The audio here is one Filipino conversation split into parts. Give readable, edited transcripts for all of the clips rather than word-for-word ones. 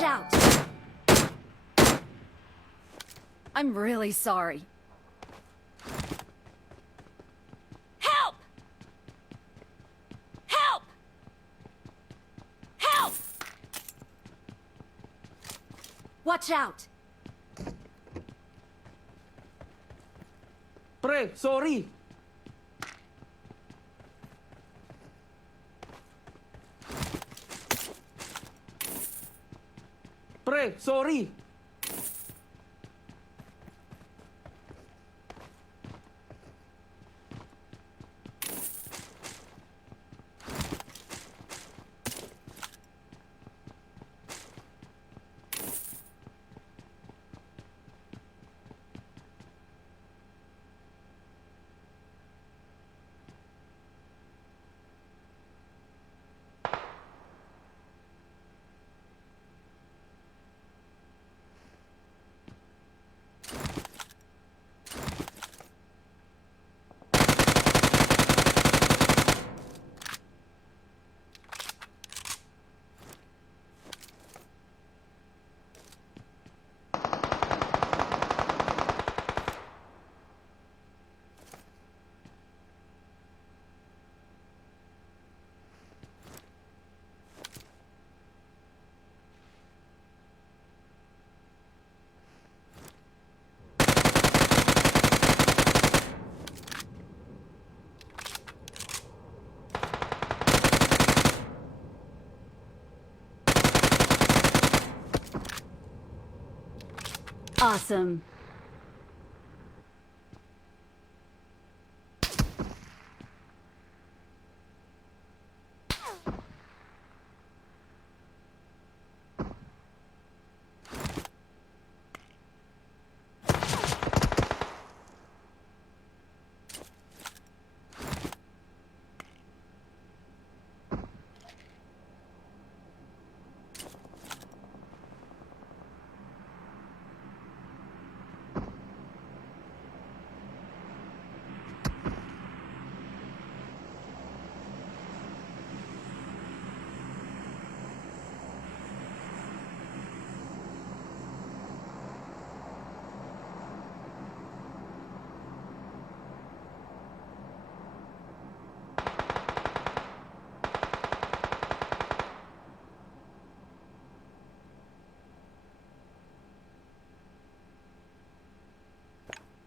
Watch out! I'm really sorry. Help! Help! Help! Watch out! Pre, sorry. Pre, sorry. Awesome.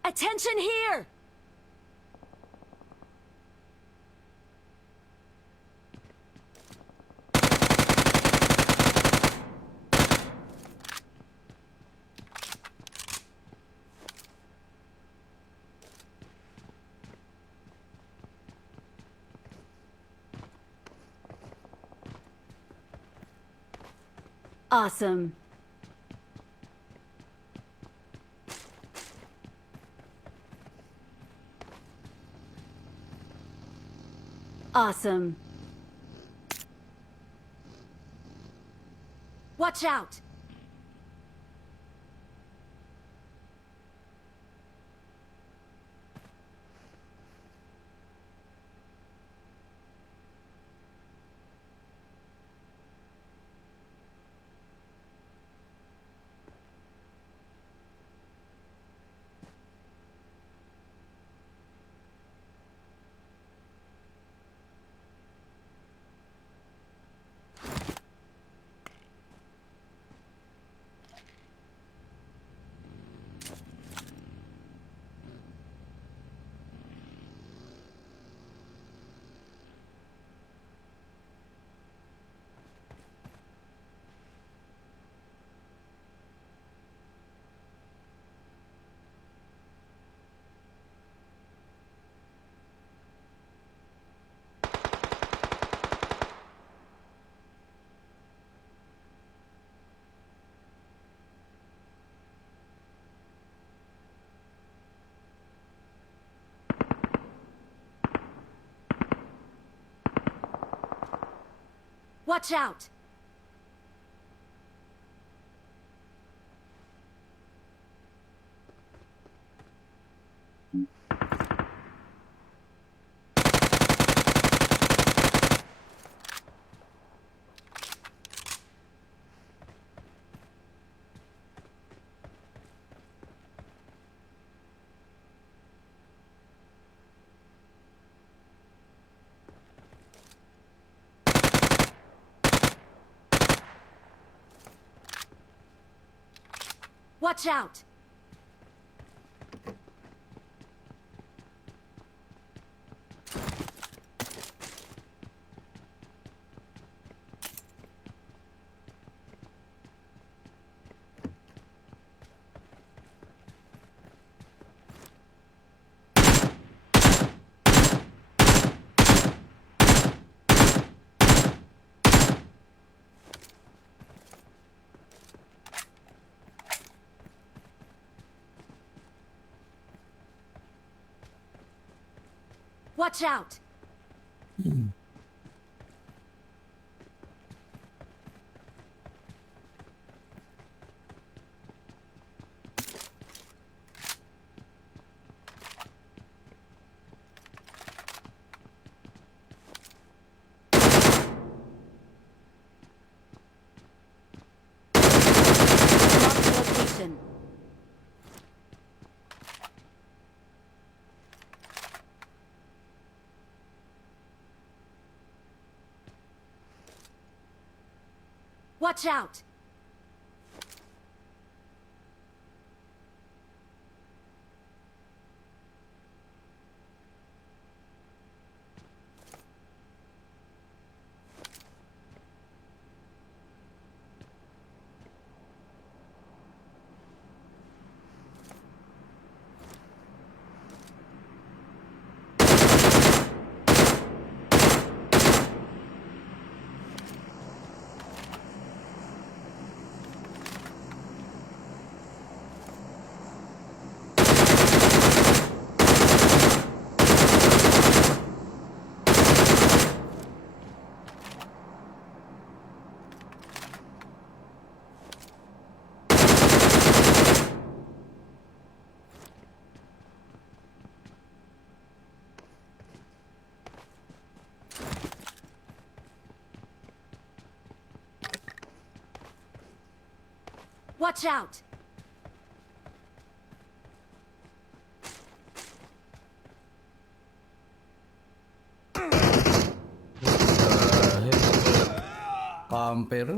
Attention here! Awesome. Awesome. Watch out! Watch out! Watch out! Watch out! Mark the location. Watch out! Watch out! Camper.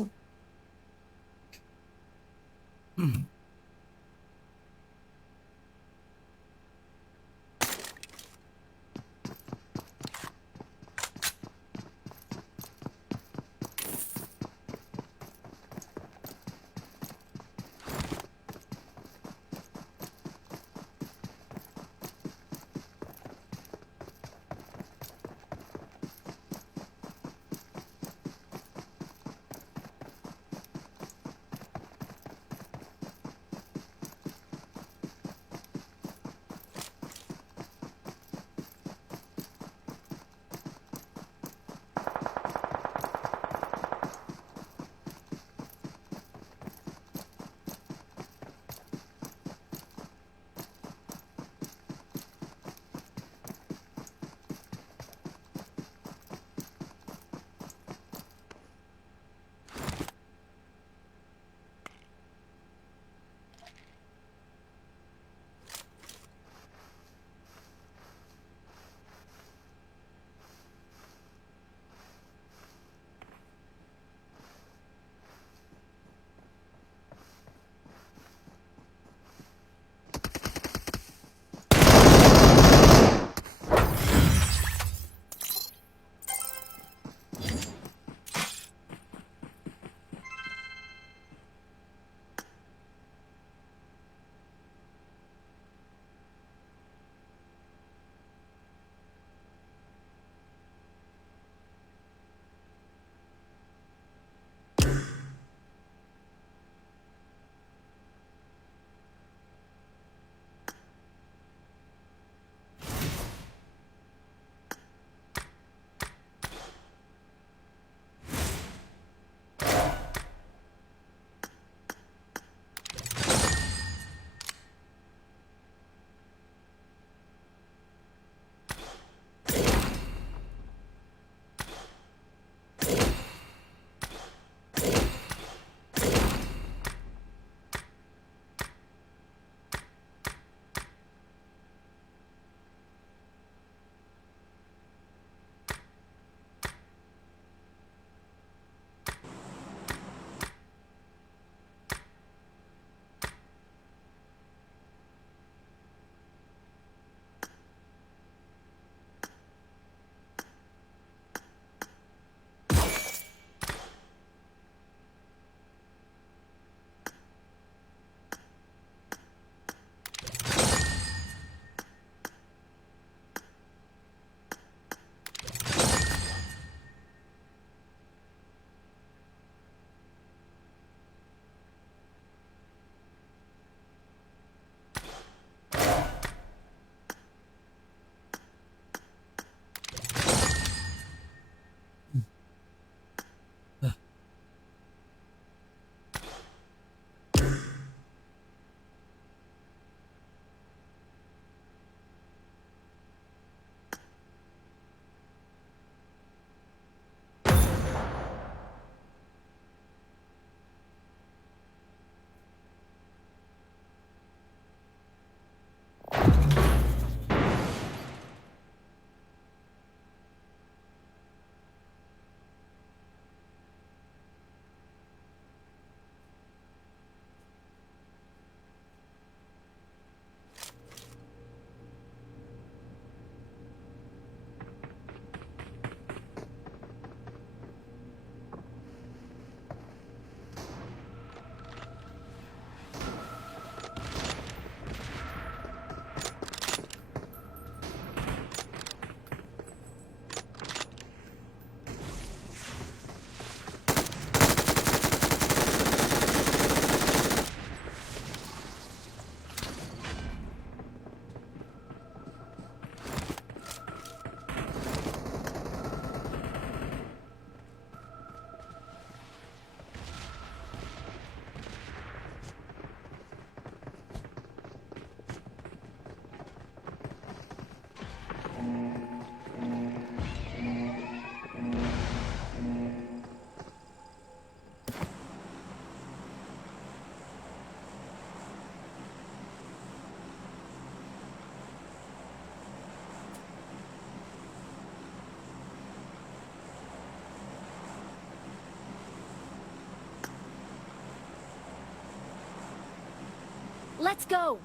Let's go!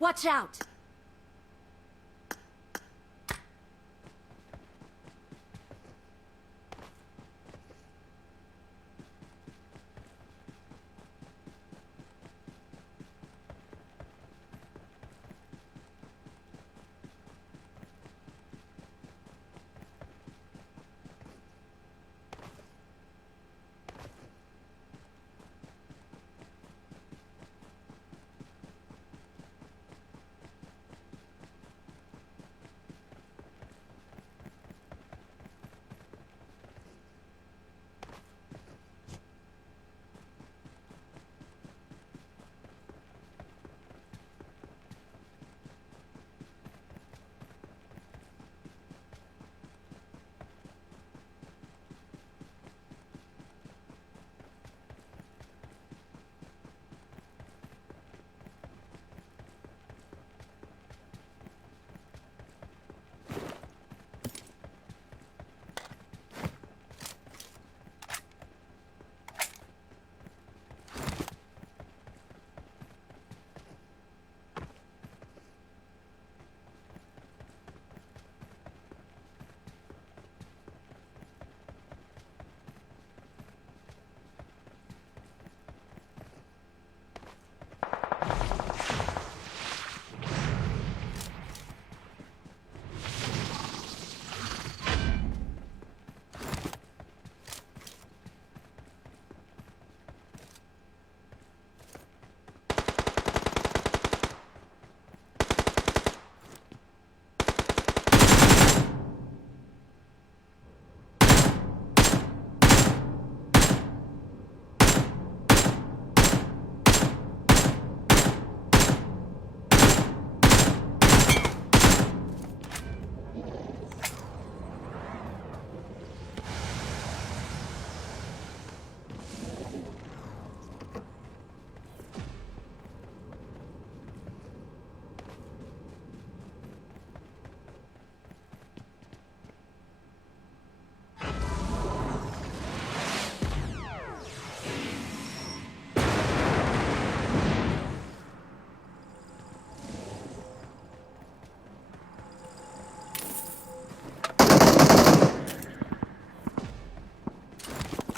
Watch out!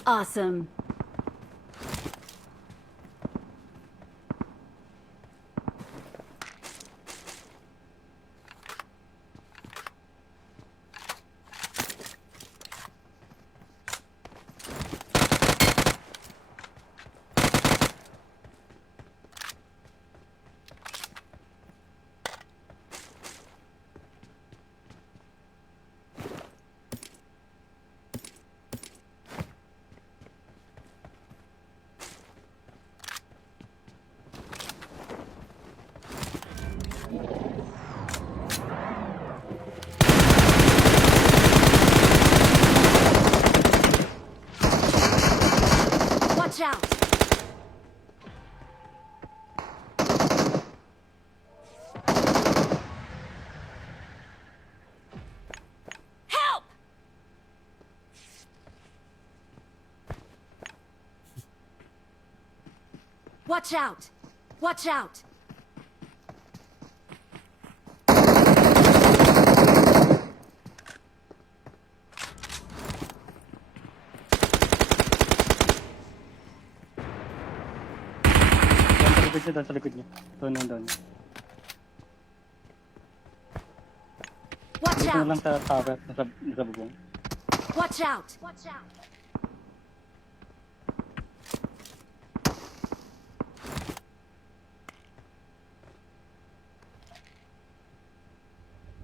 Awesome. Watch out! Watch out! Doon sa likod niya. Doon. Watch Dito na lang out! sa tower, nasa bubong. Watch out! Watch out!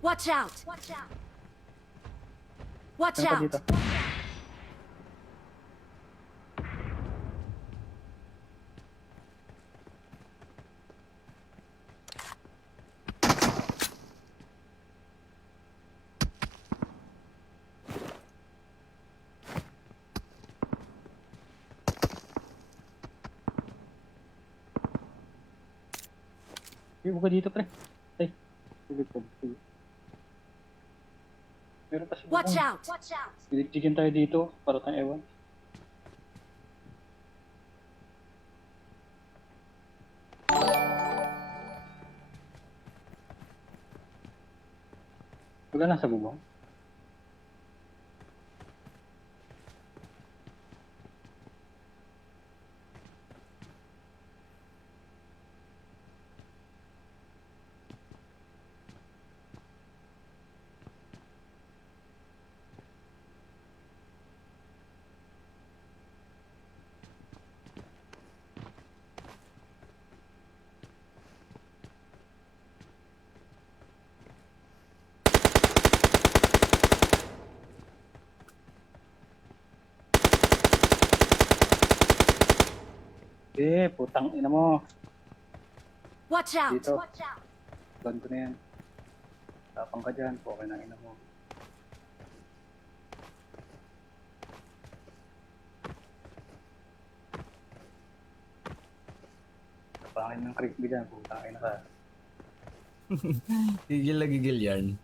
Watch out! Watch out! Watch Meron pa out! dito. Huwag ka dito, pre. Ay. Sige. Meron pa si Watch bubong. out! Watch out! Diligtigin tayo dito, para tayong ewan. Huwag ka lang sa bubong. Putang ina mo. Watch out! Dito. Watch out! Doon ko na yan. Tapang ka dyan, okay na ina mo. Tapangin ng creep dyan, putang ina ka. Gigil na gigil yan.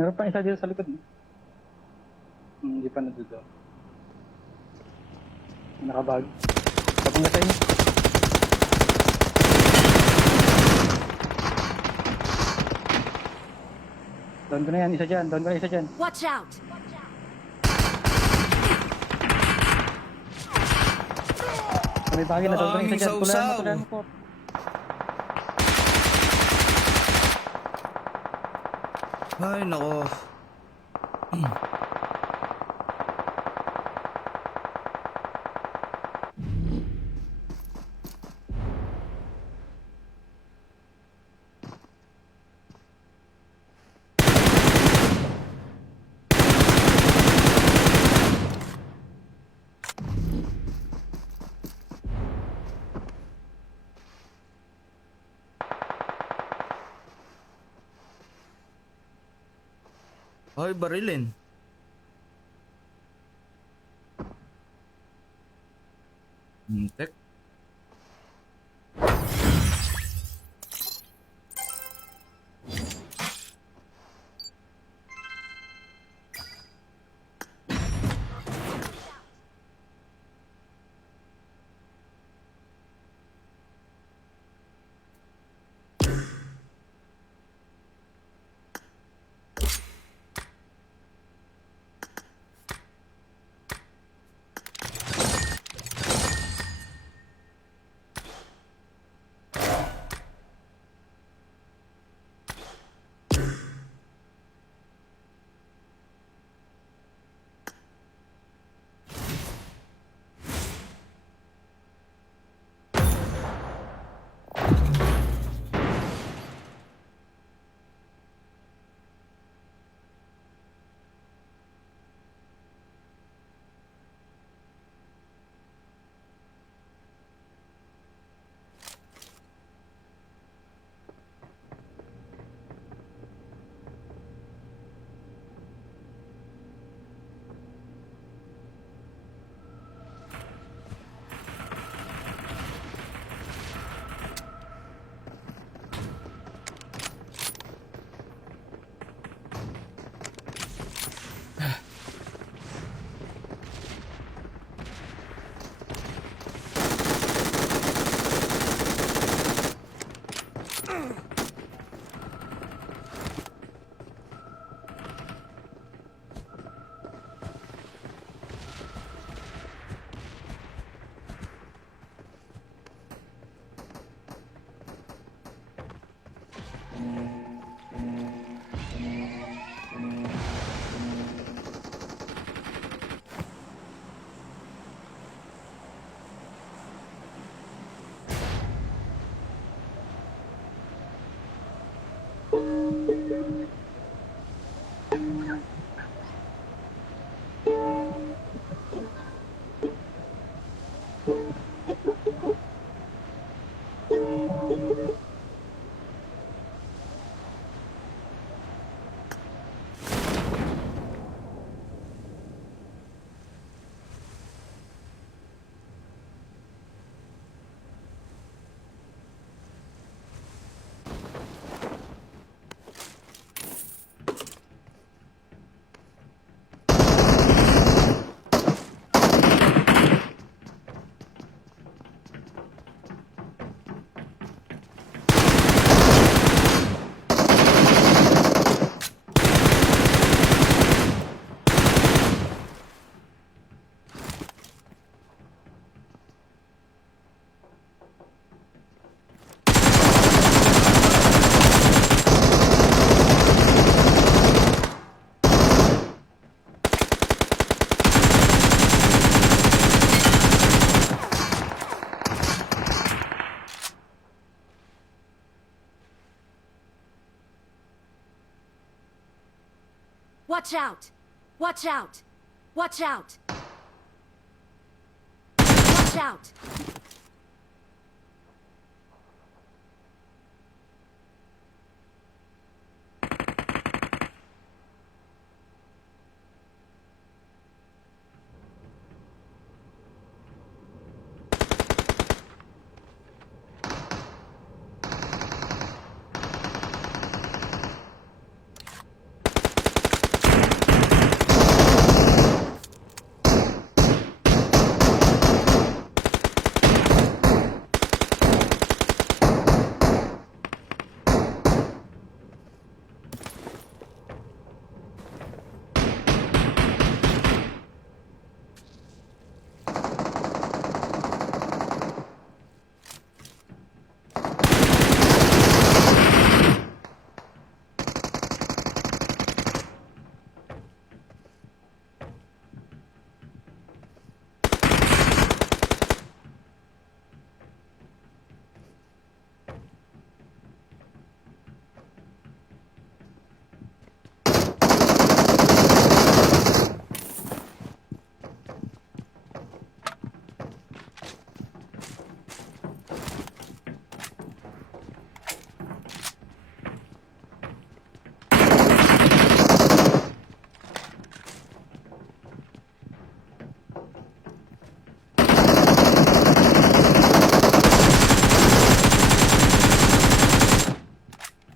Meron pa isa dito sa likod mo. Hindi pa nadudo. Nakabag. Tapang na tayo. Doon ko na yan, isa dyan. Doon ko na isa dyan. Watch out! May bagay na doon ko na isa dyan. Sausaw. Tulan mo po. Ay, nako. Ay, barilin. Tek. Watch out! Watch out! Watch out! Watch out!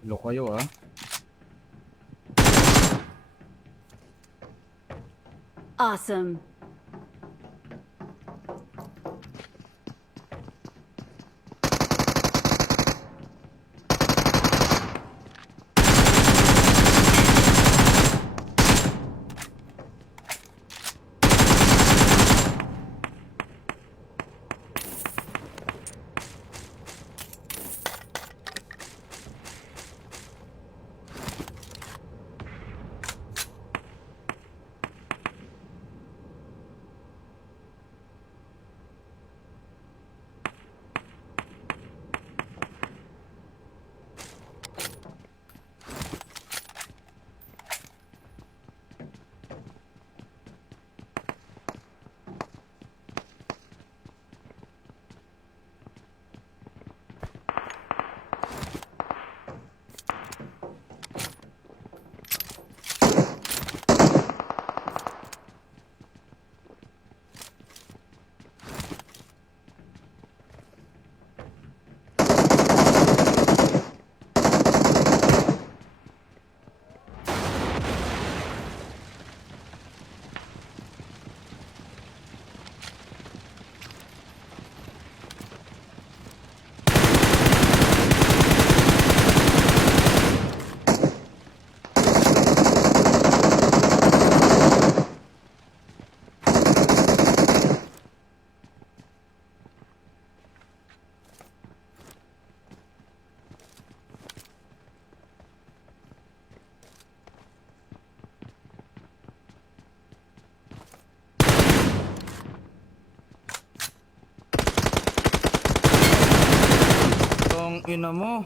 Lo kayo ah. Awesome. Tong ina mo.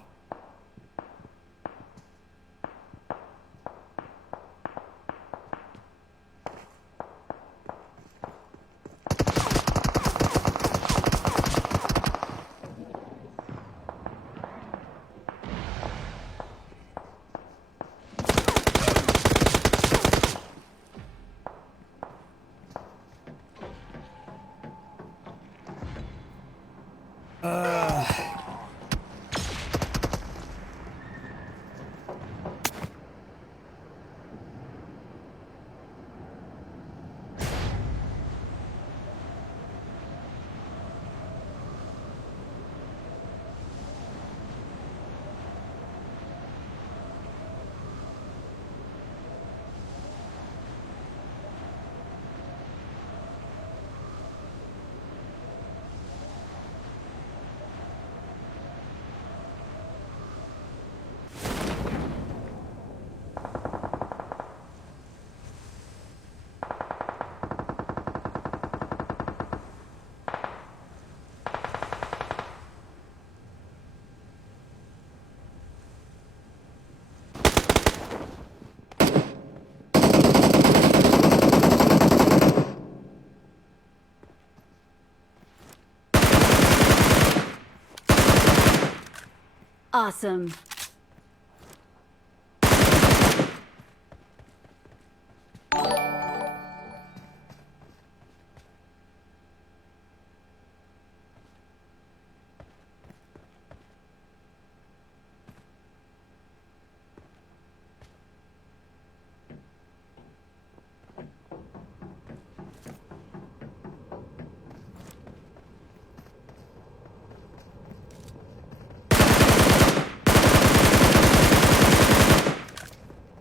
Awesome.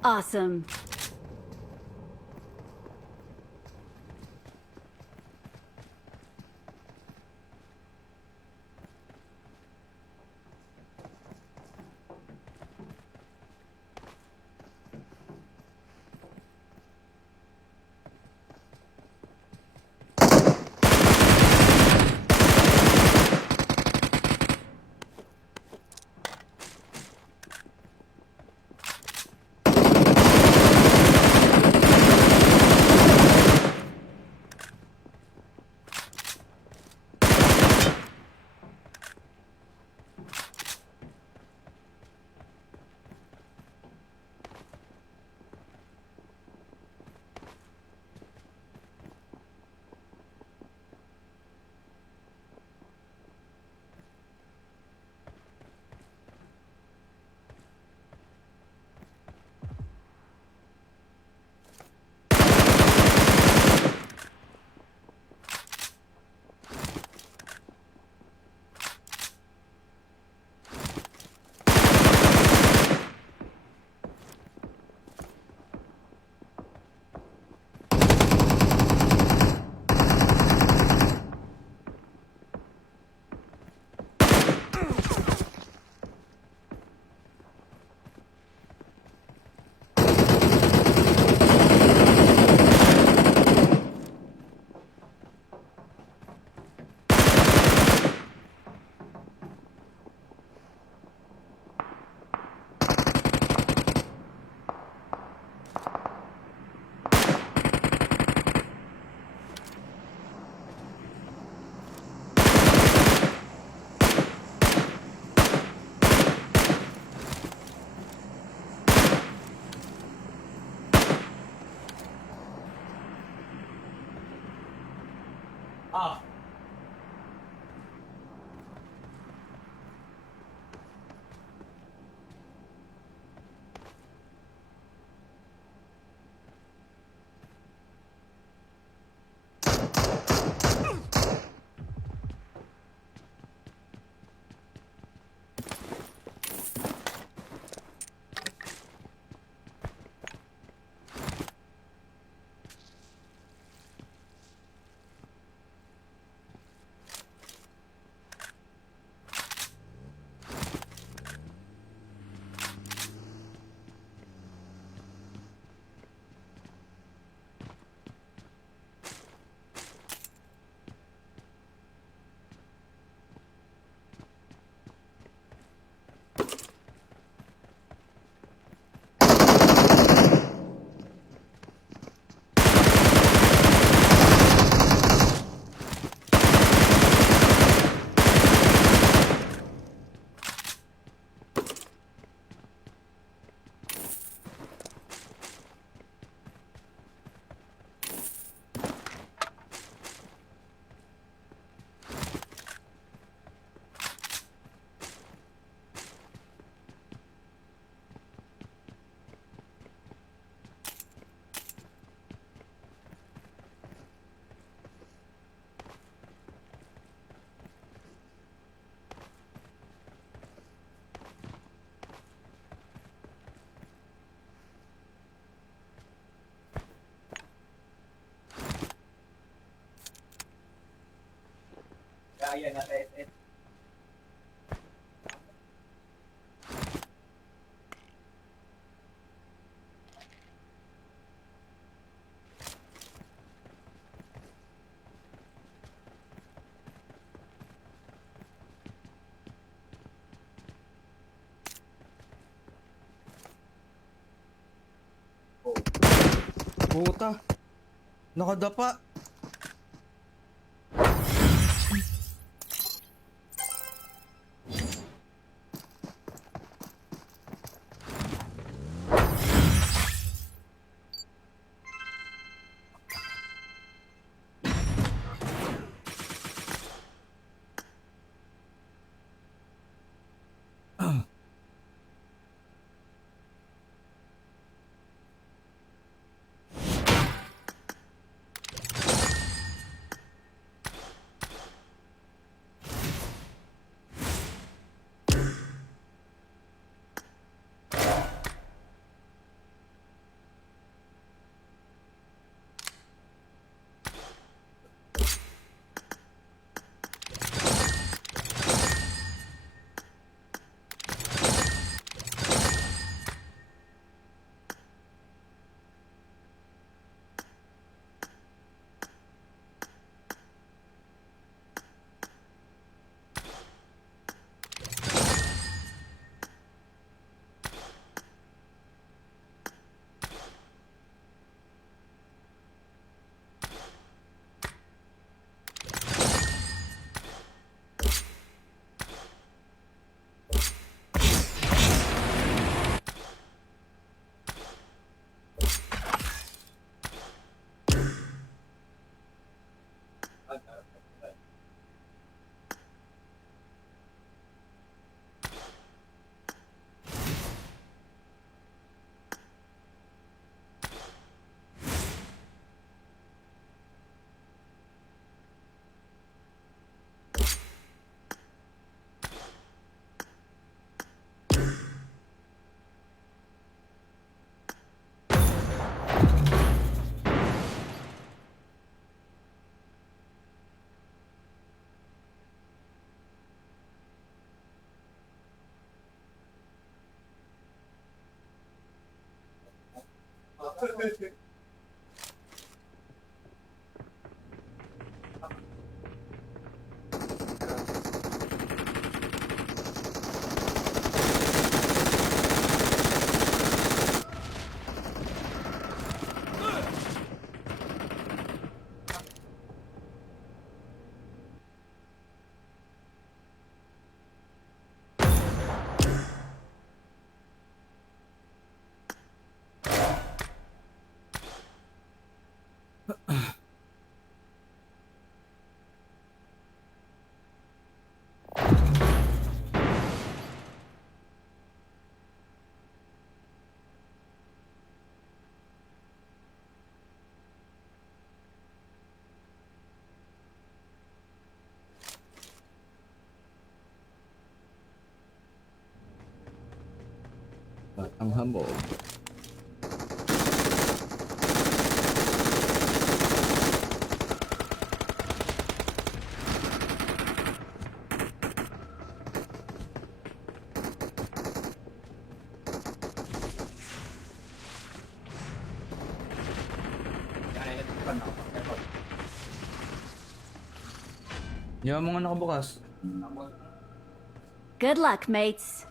Awesome. Ah! Kaya na SS. Puta. Nakadapa. Batang hamog. Yung mga nakabukas. Good luck, mates.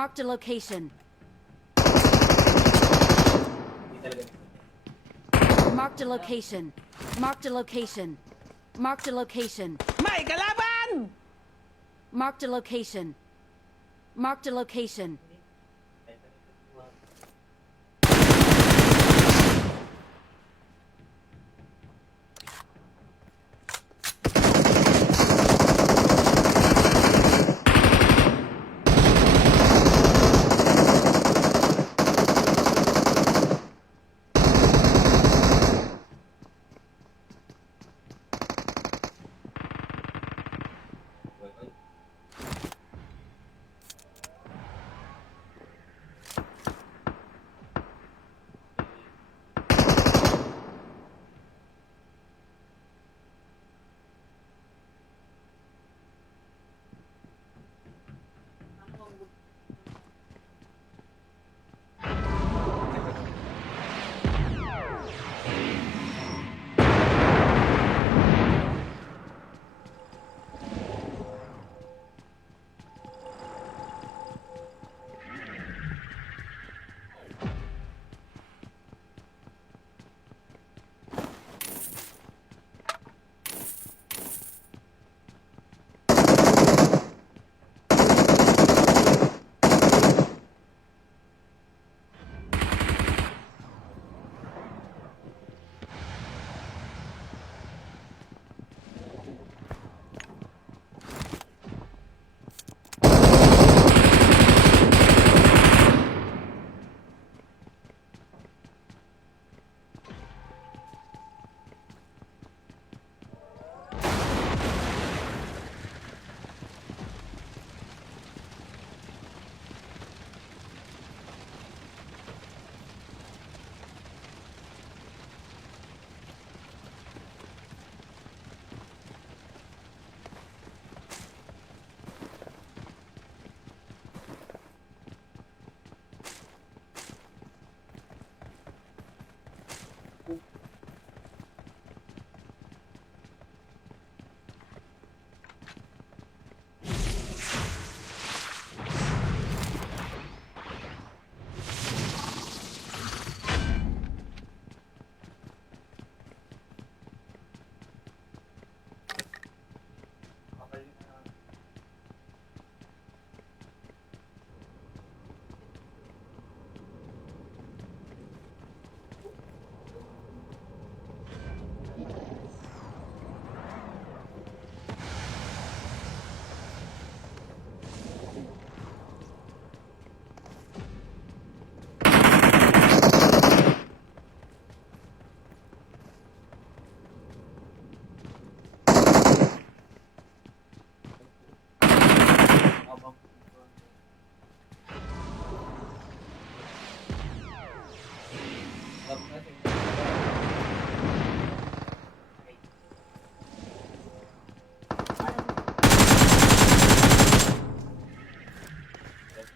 Marked a location. Marked a location. Marked a location. Marked a location. May kalaban! Marked a location. Marked a location.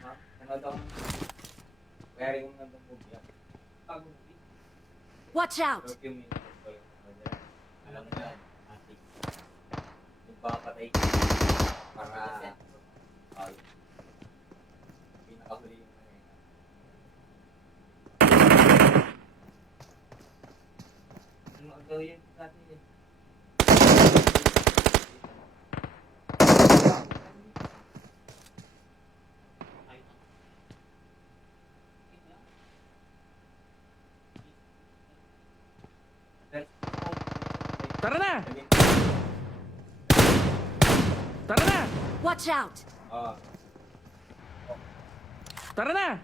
Nanood ako ng kaya rin kong nandang movie yan. Pag movie, Watch out! 30 minutes ko yung nanood. Alam mo yan, ating yung papatay para pinakahuli yung ano yun. Ano ang gawin natin yun? Tara na! Tara na! Watch out! Ah, Tara na!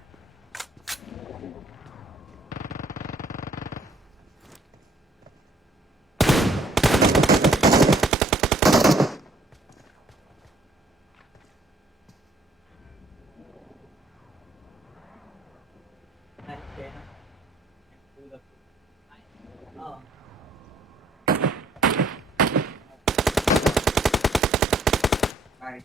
Oo. Bye.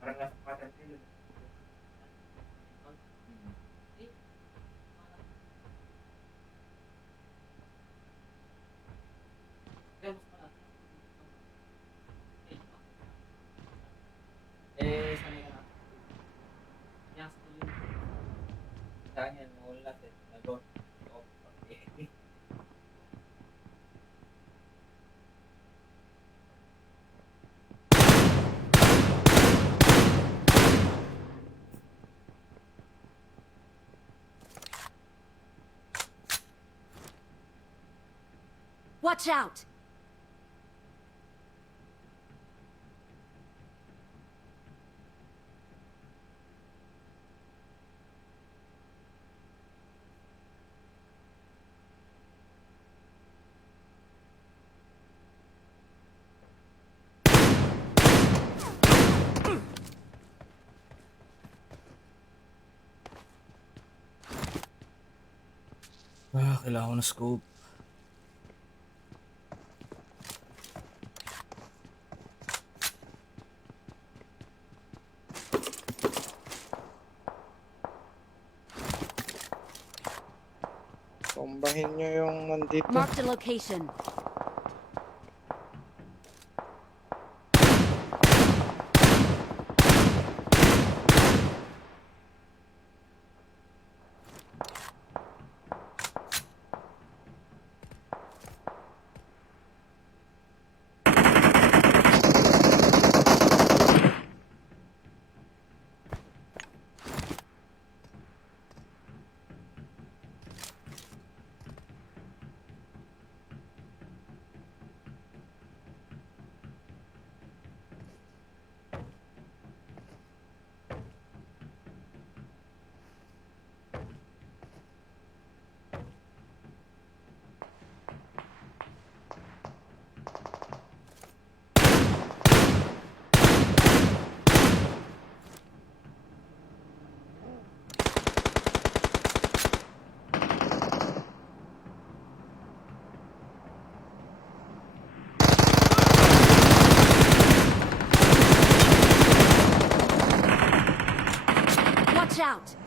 Parang nasa pattern yun. Sanay ka na. Sa kanya, nawala natin. Nag-on. Okay. Watch out! Kailangan ko na scope. Bombahin nyo yung nandito. Mark the location. Watch out!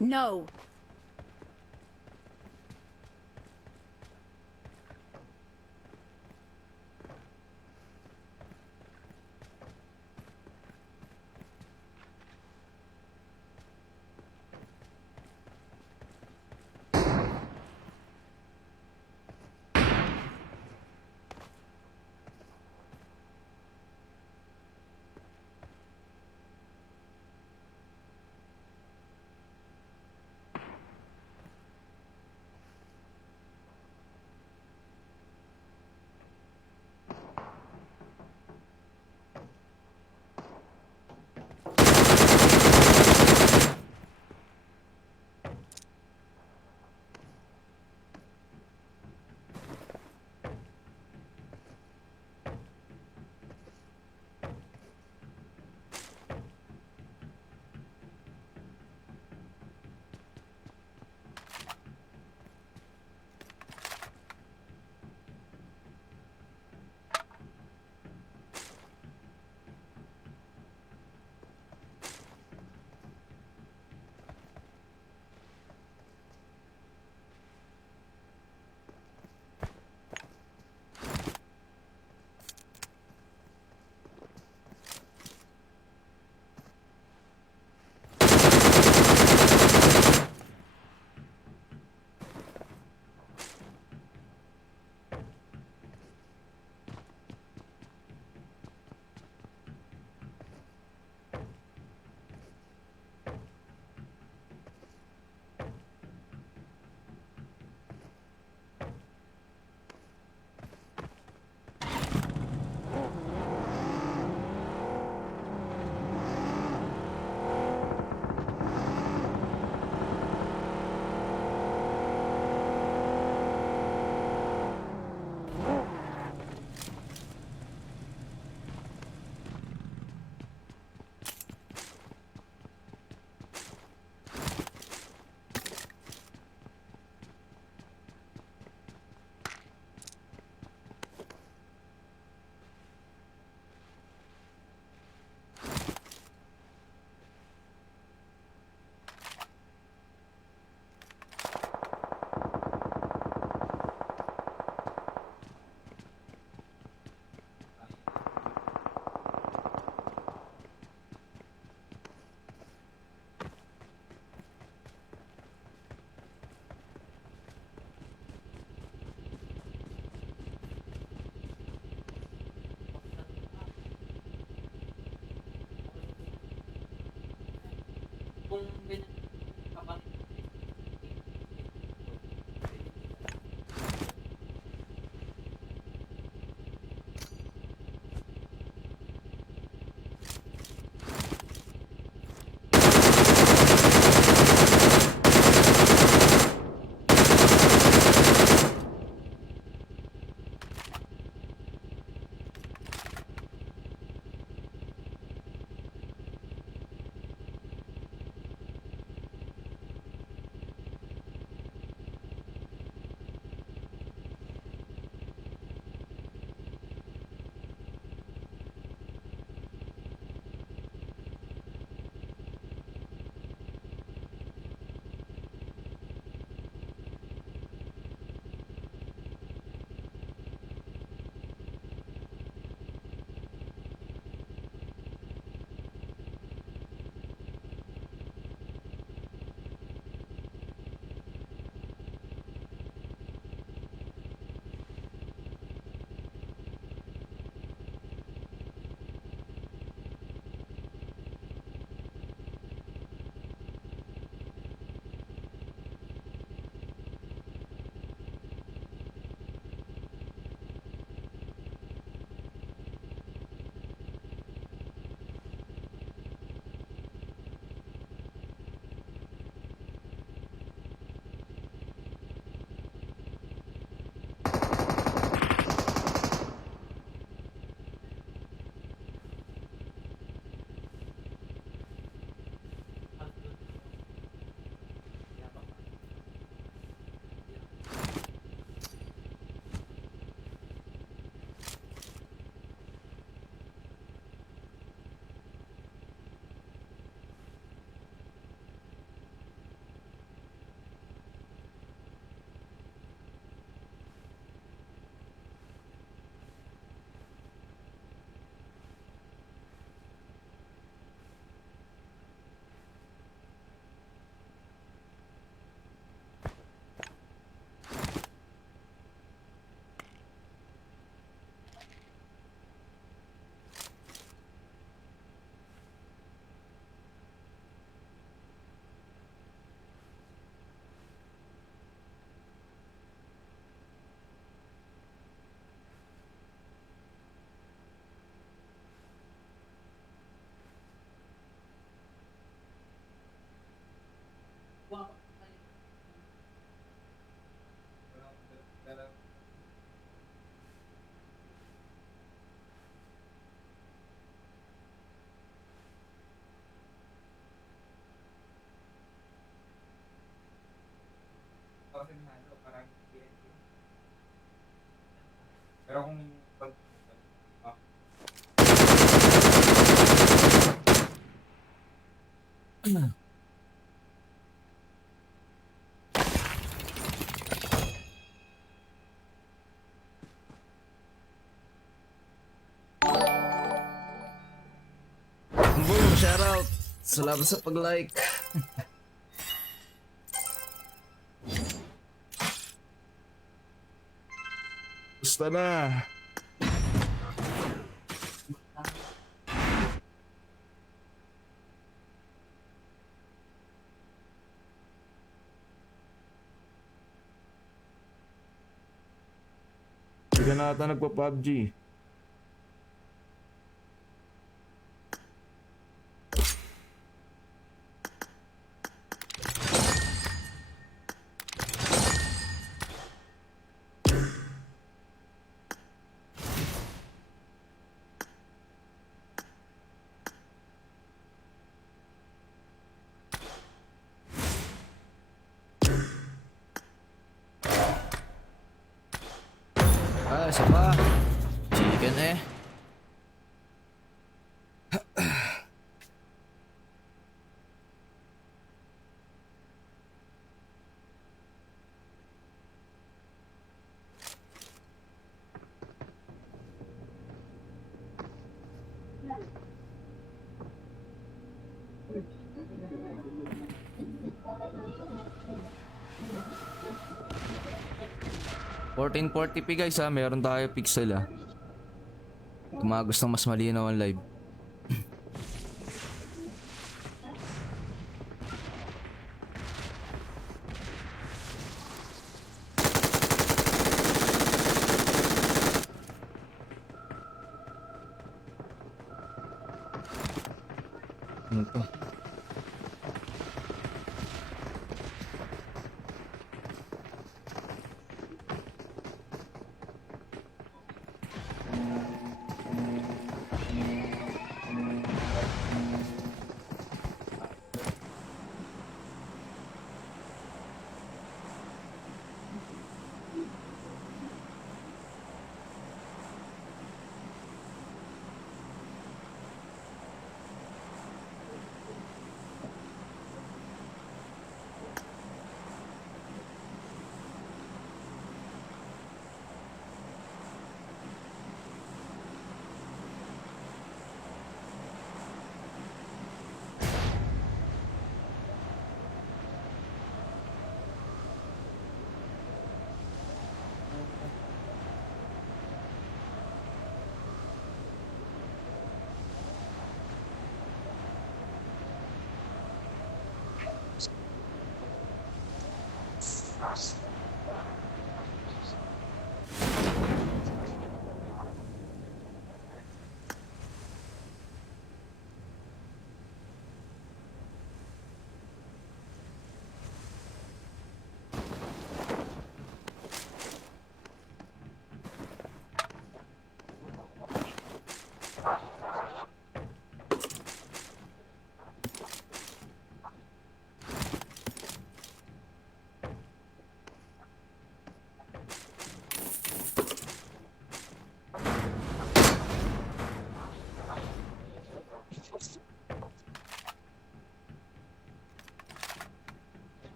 No. Pero kung pag... Boom! Shoutout! Salamat sa pag-like. Gusto na. Hindi ka na ata nagpa-PUBG. Isa pa. Chicken eh. $1440p guys ha, meron tayo pixel ha. Kung mga gustong mas malinaw ang live. Ano to?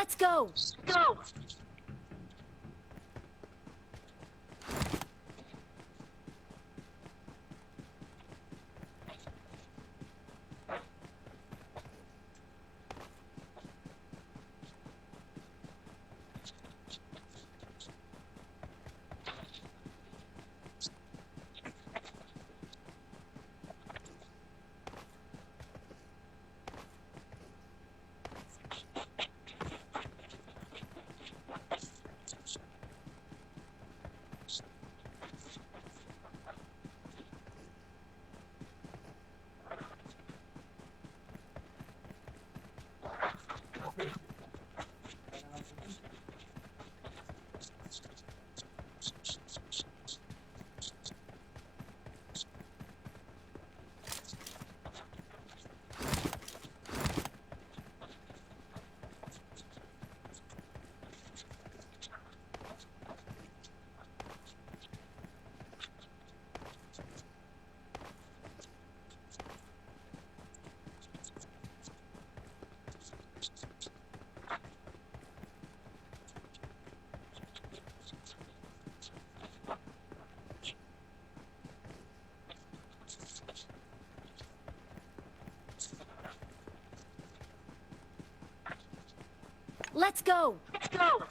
Let's go! Go! Let's go! Let's go!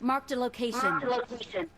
Marked a location. Marked a location.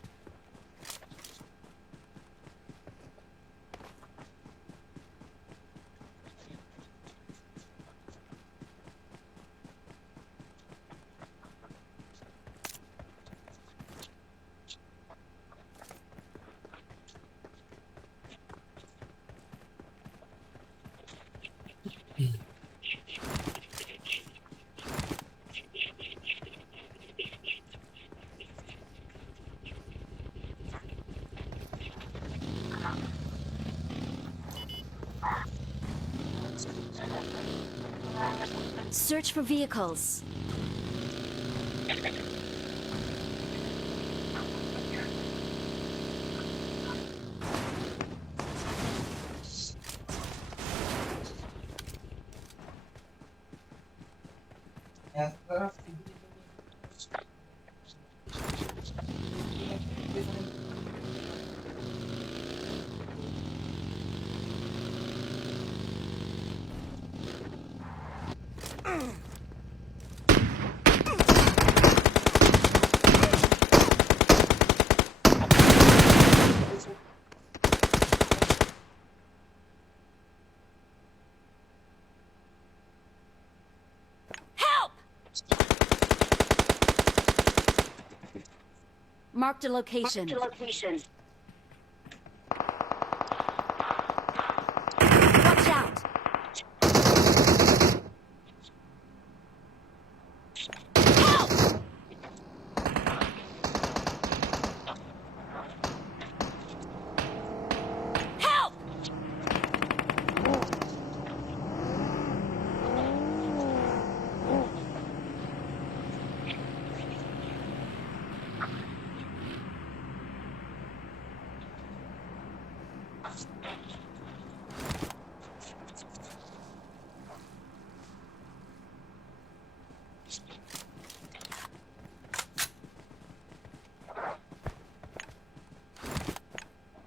Search for vehicles. Yan, sarap. Help! Marked a location. Marked a location. Watch out! Help! Help!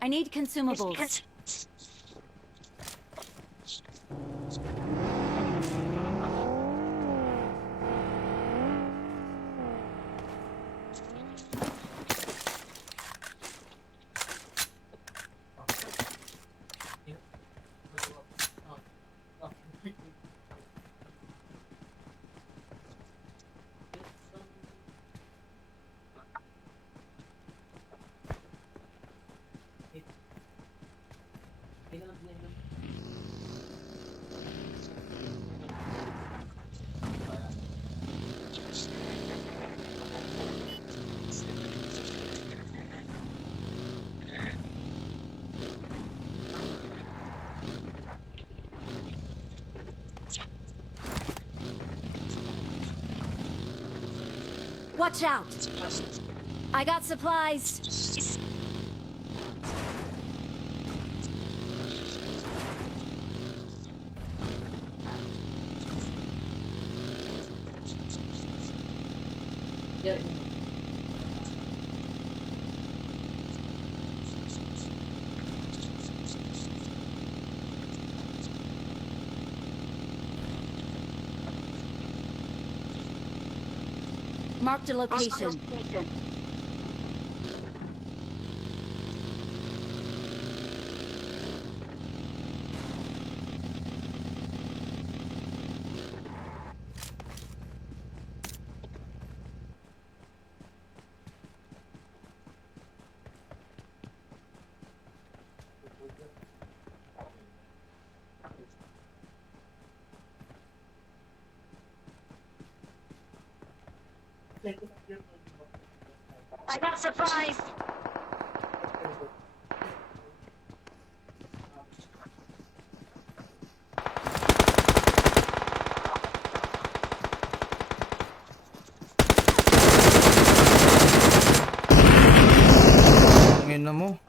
I need consumables. Watch out! I got supplies. Marked a location. I got supplies. Ang ina mo.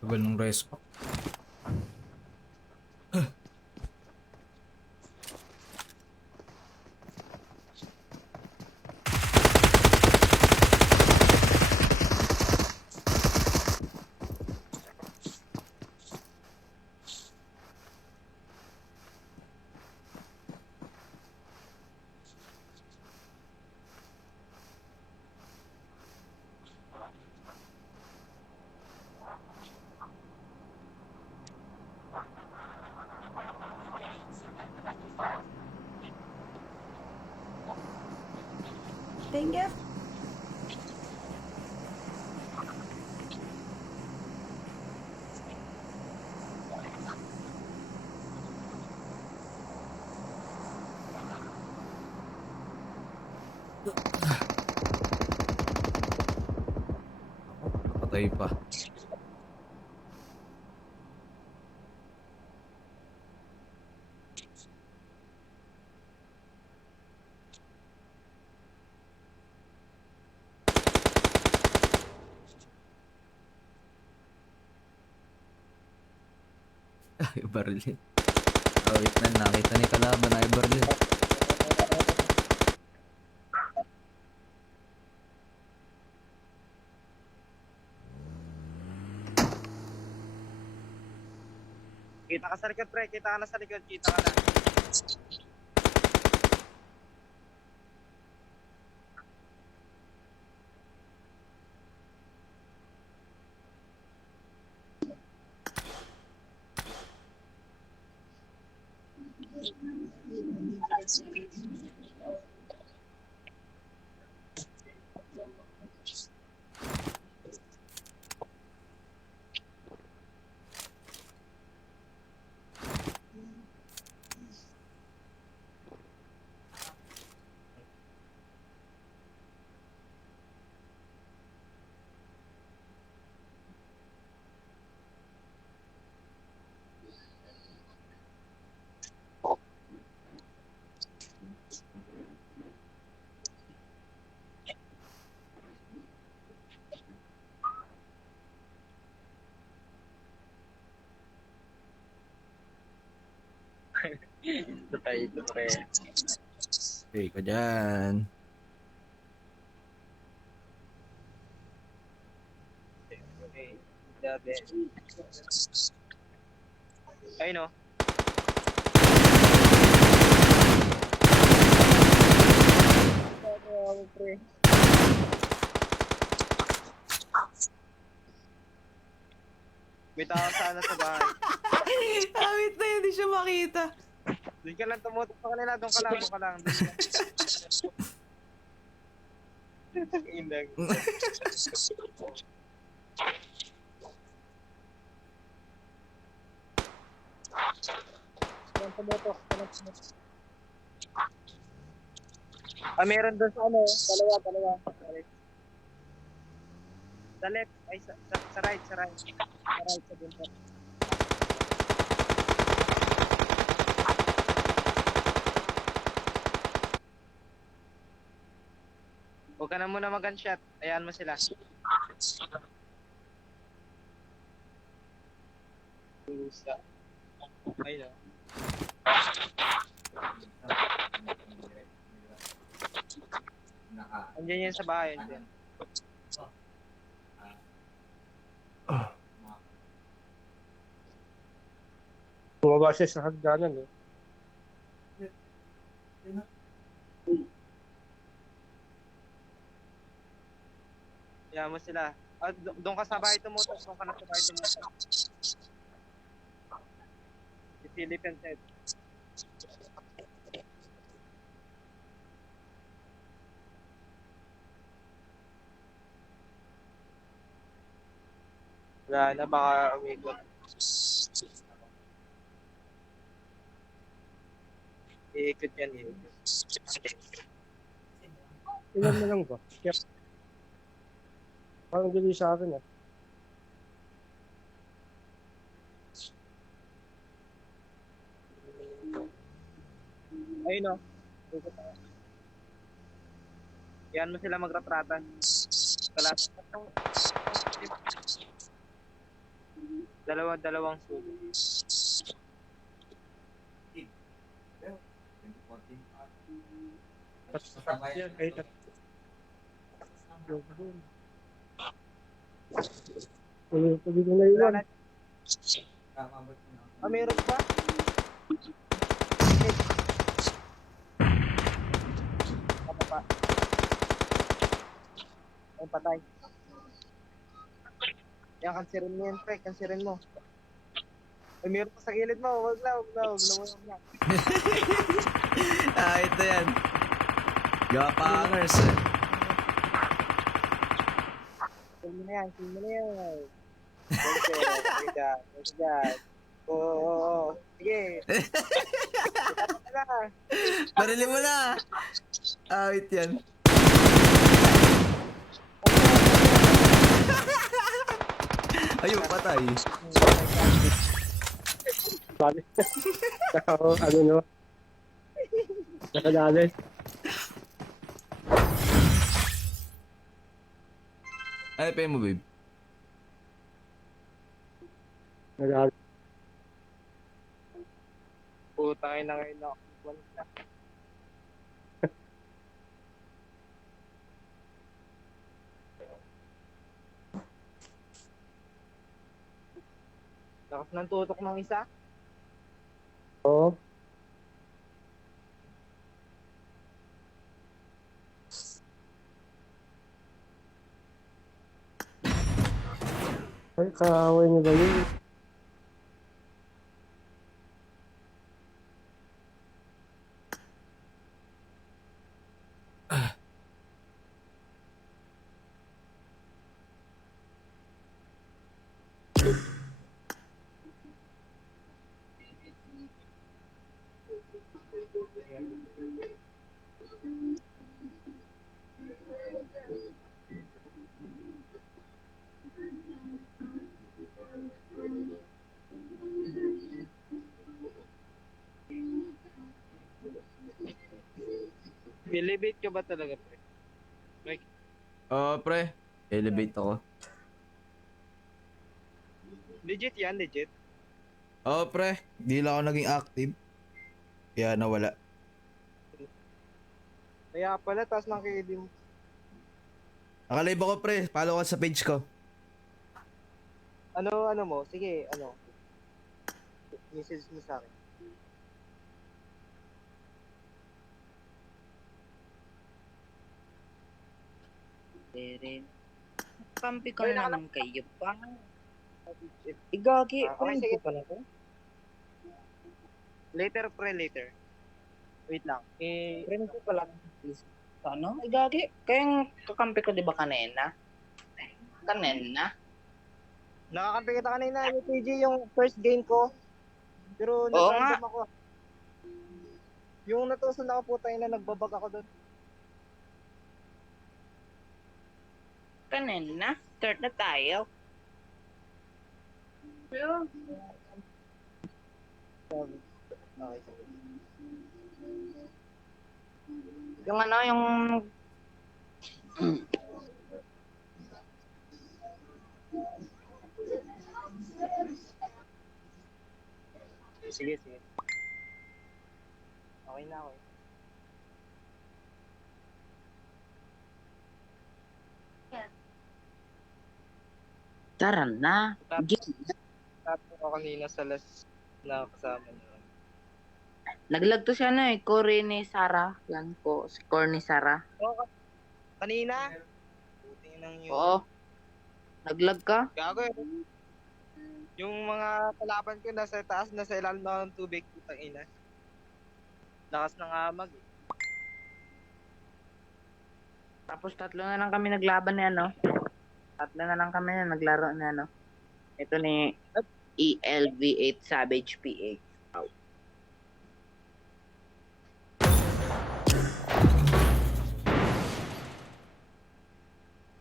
Tagal ng respawn. Finger. Patay pa. Ay, baril. Oh, wait na. Nakita ni kalaban. Ay, baril. Kita ka sa likod, pre. Kita ka na sa likod. Kita ka na. Ito tayo ito, pre. Okay ka dyan. Okay. Dati. Ay, no? Pre. May tao sana sa bahay. Wait na, hindi siya makita. Doon ka lang tumutok sa kanila. Doon ka lang. Doon ka lang. Indag. Doon tumutok. Meron doon sa ano. Dalawa. Sa left. Ay, sa right. Sa right. Sa buntot. Huwag ka na muna mag-gunshot. Ayan mo sila. Pusa. Ayun o. Naka. Andiyan yan sa bahay. Andiyan. Bumaba siya sa hagdanan eh. Ayan mo sila. Doon ka sa bahay tumutok. Doon ka na sa bahay tumutok. Si Philip and Ted. Wala na, baka umikot. Iikot yan, iikot. Ilan na lang ba? Kaya, parang gali sa akin ah. Ayun o. Yan mo sila magratratan. Kalat. Dalawang sulo. Yan, kahit at... Pwede ko na iwan. Meron pa? Apa pa? Ay, patay. Yan, kansirin mo yan, pre. Kansirin mo. Ay, meron pa sa gilid mo. Wag na. Ito yan. Gapangers eh. Kill mo na yan. Okay. Oo. Sige. Barili mo na. Awit yan. Ayun, patay. Bali. Ano no? Nakadali. Ay, pay mo, babe. Nakadali. Putangin na ngayon ako. Lakas ng tutok ng isa. Oo. Ay, kaaway niyo ba yun? Elevate ka ba talaga, pre? Pre. Elevate ako. Legit yan, legit. Pre. Di lang ako naging active. Kaya nawala. Kaya pala, taas ng KD mo. Nakalive ako, pre. Follow ka sa page ko. Ano mo? Sige, message mo sa akin. Rin. Kampi ka Ay, na naman kayo pa. Igagi, Okay, friend sige. ko pala to. Later, pre, later. Wait lang. Friend ko pala. Ano? Igagi, kayang kakampi ko di ba kanina? Kanina? Nakakampi kita kanina, UPG, yung first game ko. Pero Oo nga. nag-random ako. Yung natusan ako, putay na nagbabag ako doon. Kanina? Start na tayo. Okay, sige. Yung ano, yung Sige, sige. Okay na ako. Tara na. Tapos ako kanina sa last na kasama niyo. Naglag to siya na eh. Core ni Sarah. Yan ko. Si core ni Sarah. Oo, kanina? Buti nang yun. Oo. Naglag ka? Gago eh. Yung mga kalaban ko nasa taas, nasa ilalim na ng tubig. Putang ina. Lakas ng amag eh. Tapos tatlo na lang kami naglaban ni ano. Tatlo na lang kami na naglaro na ano. Ito ni ELV8 Savage PH.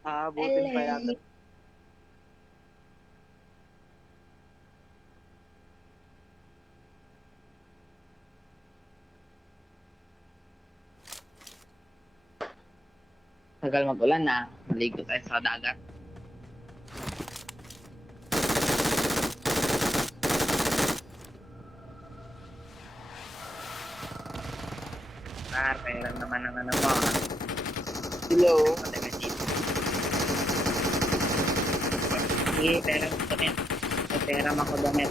Aabutin pa yata. Tagal mag-ulan na. Maligo tayo sa dagat. Pera naman ang ano mo. Hello? Sige, pera mo damit. May pera mo ko damit.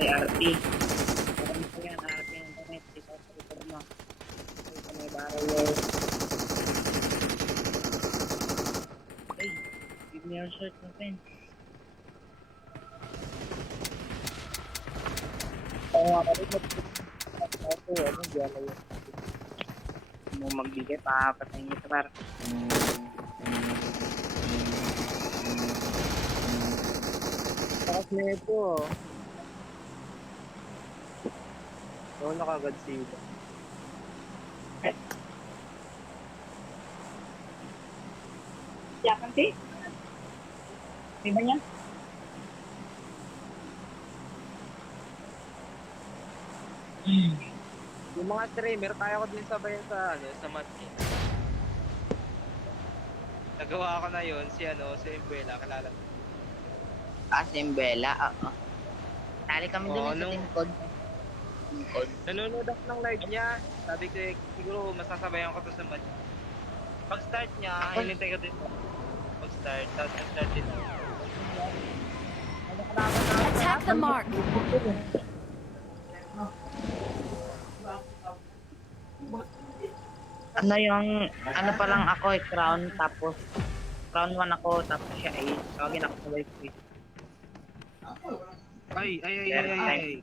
May RP. Pera mo ko yan, RP ng damit. Dito sa likod mo. Dito may barrel. Hey, give me your shirt, my friend. Oo nga, kalit mo magbigay pa patay niyo sa bar. Takas na ito. Oo, nakagad sila. Siyakan si? Di ba niya? Yung mga streamer, kaya ko din sabayan sa, sa match. Nagawa ko na yun, si Embuela, kilala mo. Asembela, oo. Tali kami Oo, dun sa nung- team code. Nanonood ako ng live niya, sabi ko siguro masasabayan ko to sa match. Pag start niya, hinintay ko din. Pag start, tapos nag-start din ako. Attack the mark. Ano yung, ano pa lang ako eh, crown, tapos crown 1 ako, tapos siya ay, tawagin ako sa live stream. Ay.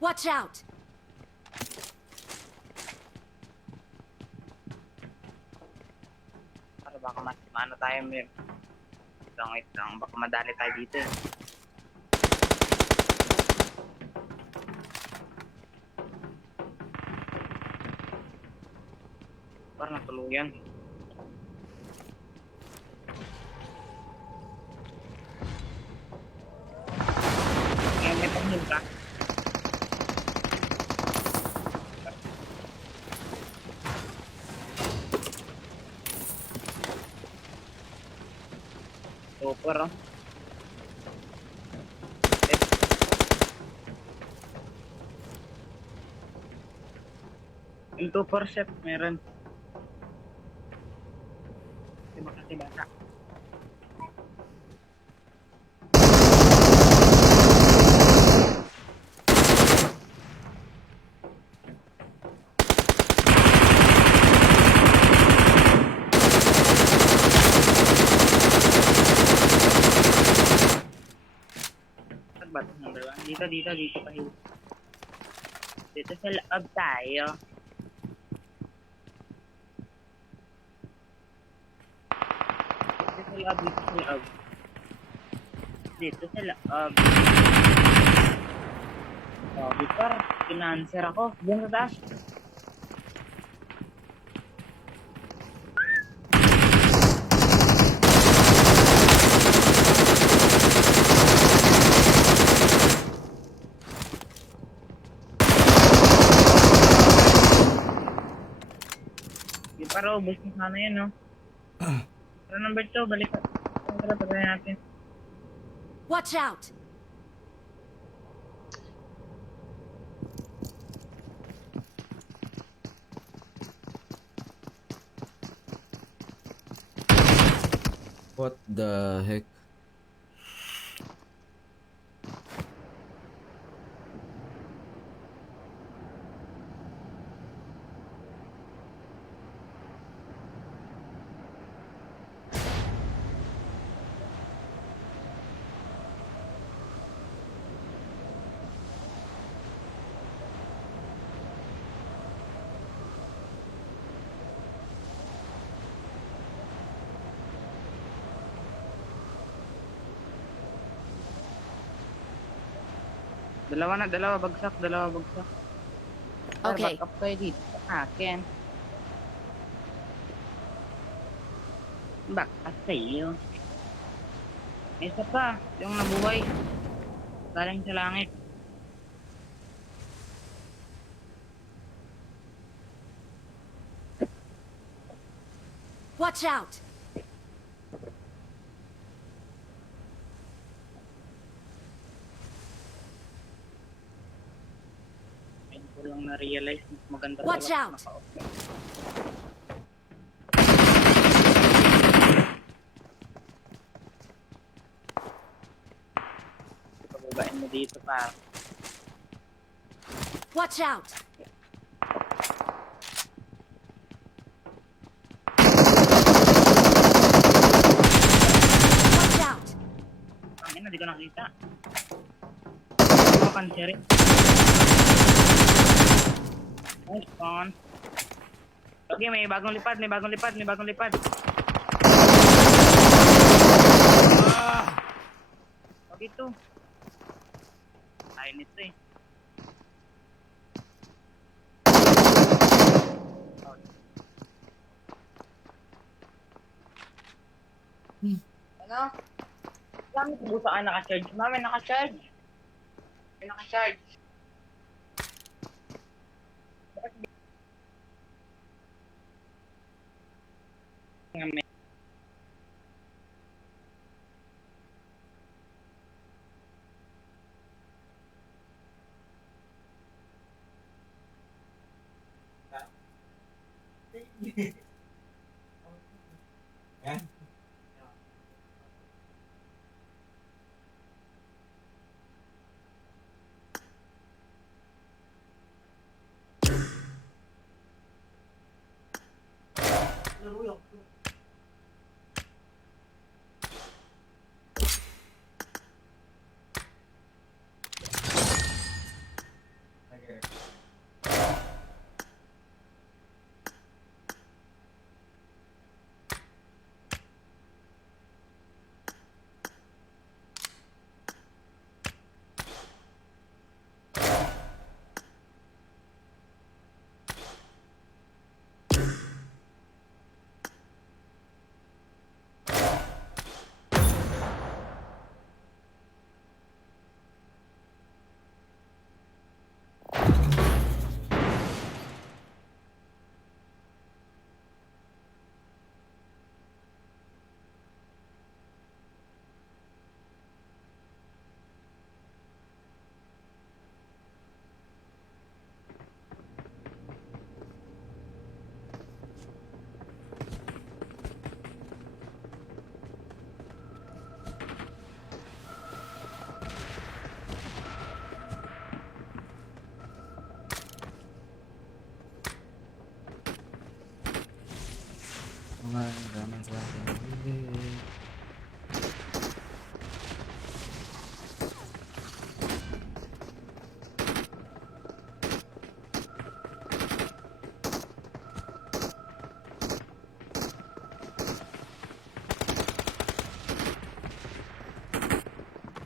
Watch out. Para baka masimano tayo mer. Wait lang, baka madali tayo dito eh. Parang natuluyan. Ngayon may panghin ka. Super oh. Yung 2 set meron. Diba kasi bata? Saan ba ito? Number 1? Dito pa hill. Dito sa loob tayo. Dito sa loob. Oh, Victor, pinanser ako. Diyan sa taas. Para ubos na sana yun, no? Pero number 2, balik ka. Tara, pagkain natin. Watch out! What the heck? Dalawa bagsak. Okay. Back up kayo dito sa akin. Back up kayo. May isa pa, yung nabuhay. Galing sa langit. Watch out! Ayun ko lang na-realize mas maganda Watch talaga out! naka-off. Pababain mo dito pa. Watch out! Watch out! Ang ina, di ko nakita. Ano kan sir? Nice one. Okay, may bagong lipad. Wag ito. Ayun ito eh. Ano? Gamit mo saan naka-charge? Mami, naka-charge. May naka-charge. Yan.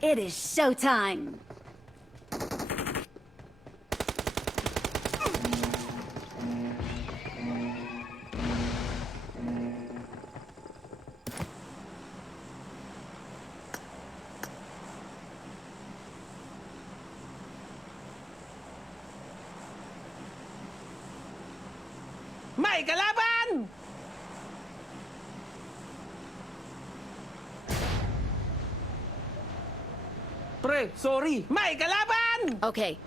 It is showtime! May kalaban! Pre, sorry. May kalaban! Okay.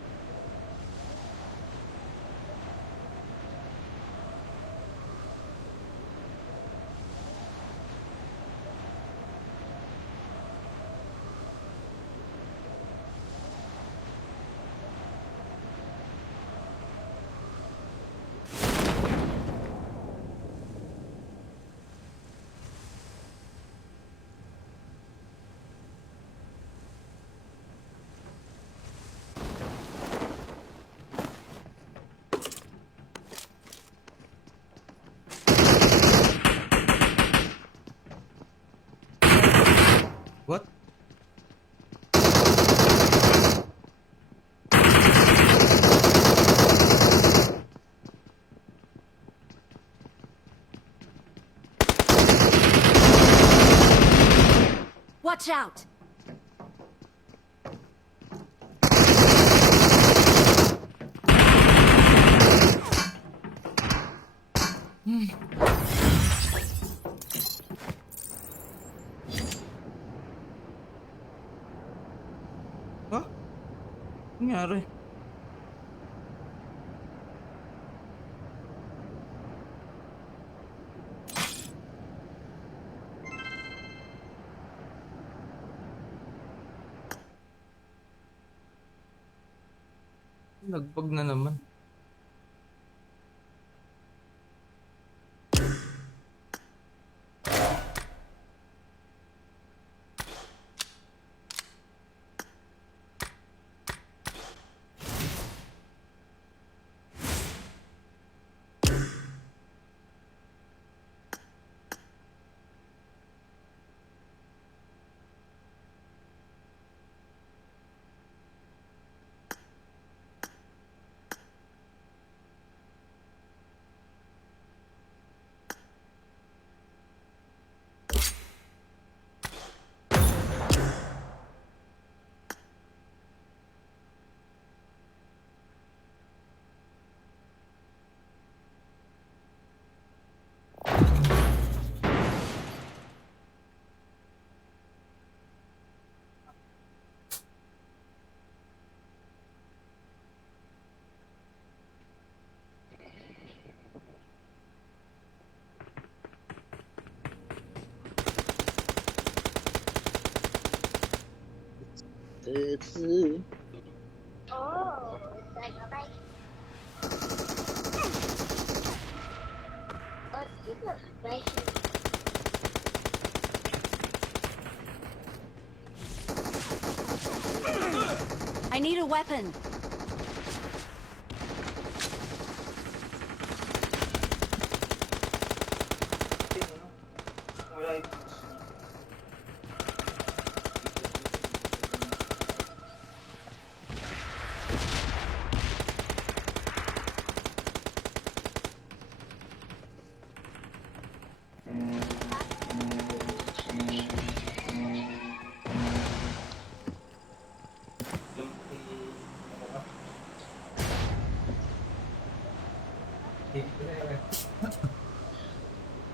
What? Watch out! Ha? Nangyari? Nagbag na naman. I need a weapon.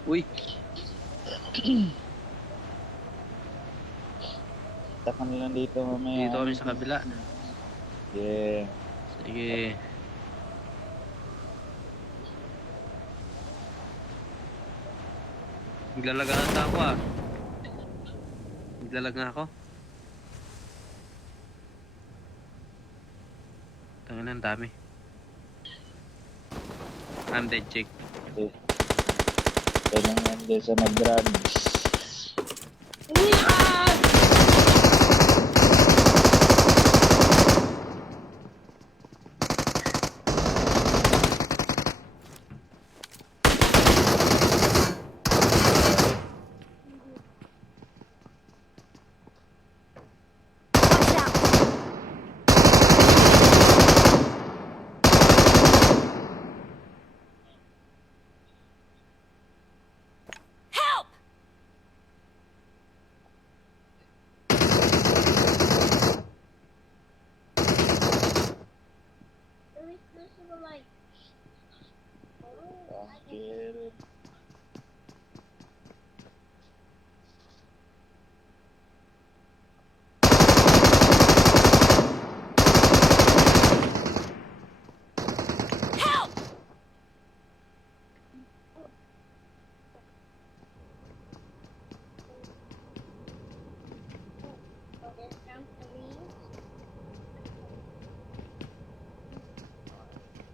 Uy. Taka na lang dito mamaya. Dito kami sa kabila. Yeah. Sige. Naglalaga ata ako ah. Naglalaga ako. Tangin ang dami. I'm dead, chick. Ganun yan din sa mag-drugs. Watch out! Help! Bakit?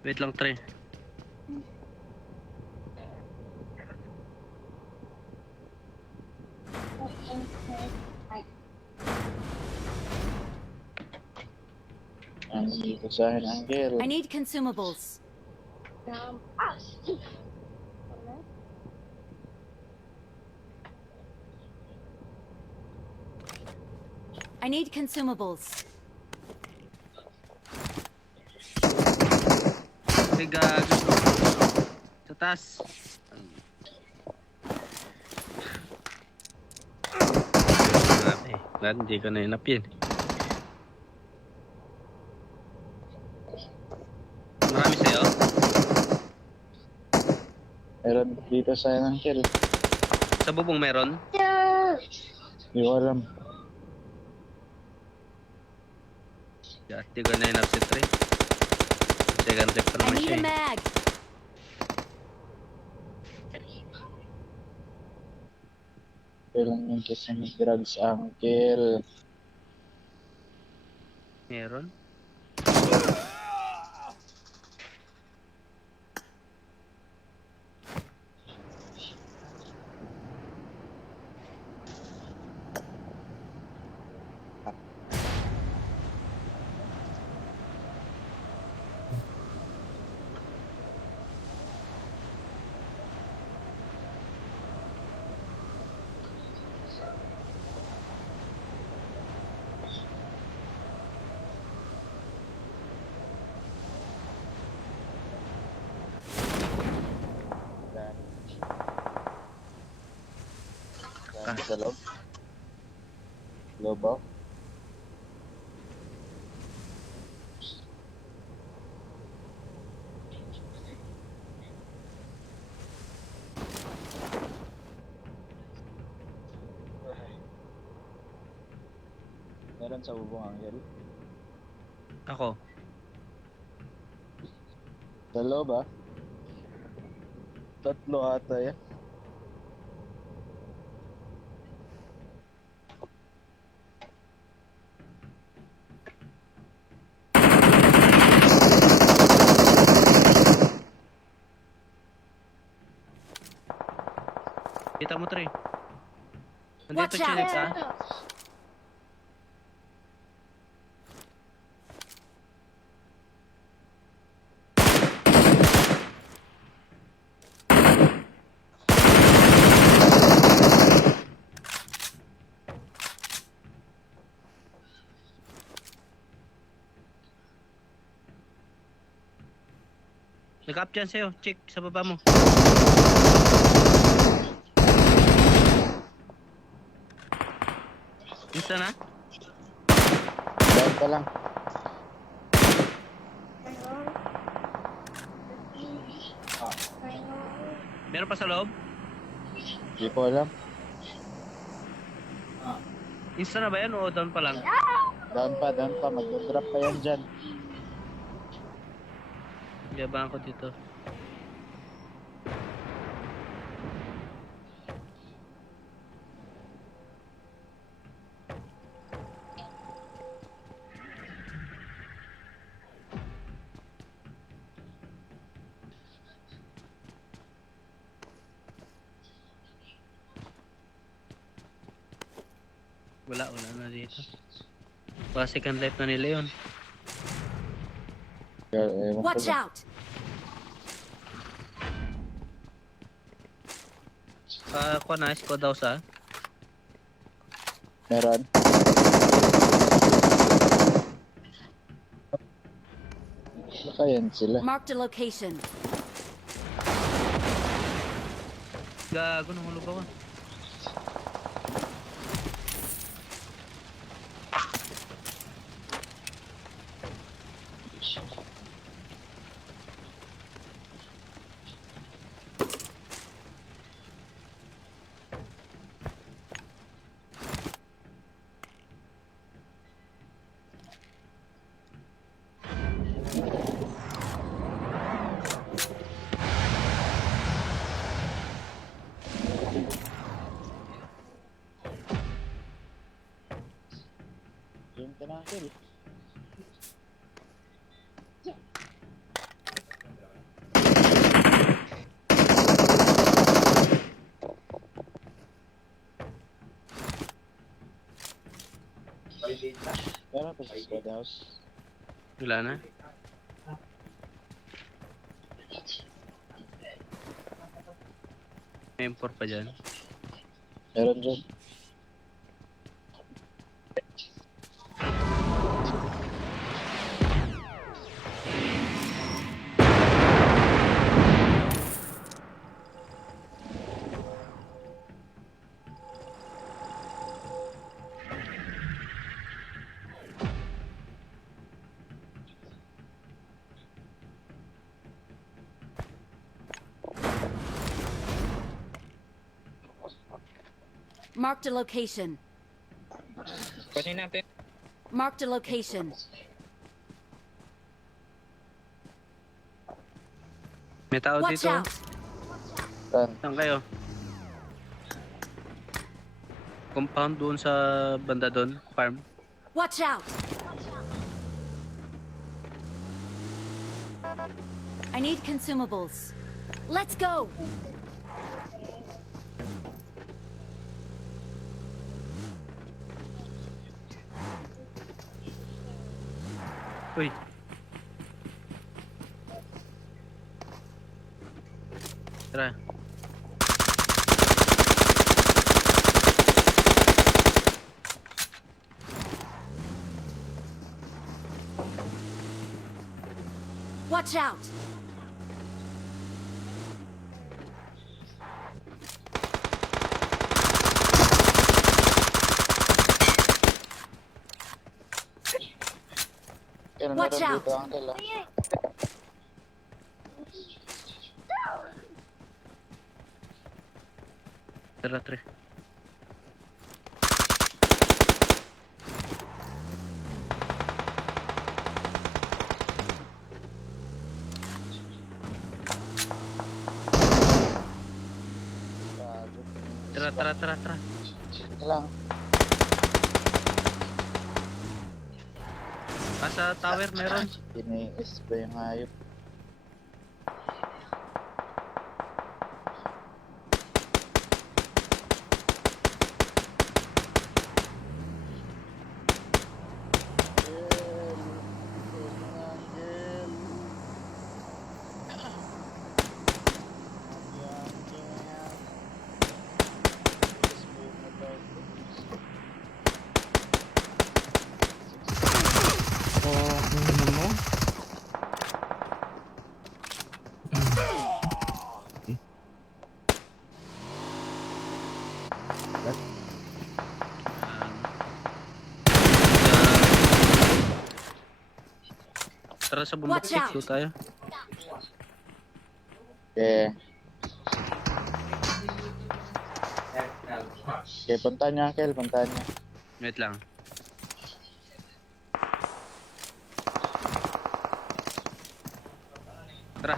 Wait lang, Tre. Dito sa akin, Angel. I need consumables. I need consumables. Ay, gago. Sa taas. Ba't hindi ko na inap yan? Marami sa'yo? Meron dito sa akin, Angel. Sa bubong meron? Hindi ko alam. Hindi ko na inap si Tre. Second left pa I naman need siya a eh. mag. Kailan yung kasi may drugs, Angel. Meron? Sa loob. Loob ba? Meron sa bubong, Angel. Ako. Sa loob, ah. Tatlo ata yan. Kita mo, Tre. Nandito Watch out. Chinex, ah. Nag-up dyan sa'yo. Check sa baba mo. Insta na? Down pa lang. Meron pa sa loob? Hindi ko alam. Insta na ba yan o down pa lang? Down pa. Mag-drop pa yan dyan. Yabangan ko dito. Wala na dito. Baka second life na nila yun. Ewan ko Watch ba. out. Kuha na, squad house ah. Meron. Baka yan sila. Marked a location. Gago, nahulog ako. Yung tinakil. Tara, pa sa squad house. Wala na. May M4 pa dyan. Meron dyan. Marked a location. Kunin natin. Marked a location. May tao Watch dito. out! Saan? Saan kayo? Compound doon sa banda doon, farm. Watch out! I need consumables. Let's go! Uy. Tara. Watch out! Kaya Watch meron out. dito, uncle ah. Tara, tre. Gago. Tara, tara, tara, tara. Ito lang. Sa tower meron. Tiniis ba yung hayop? Tara sa Watch bumbaktik out. do tayo. Okay. Okay, punta niya, Kel. Punta niya. Wait lang. Tara.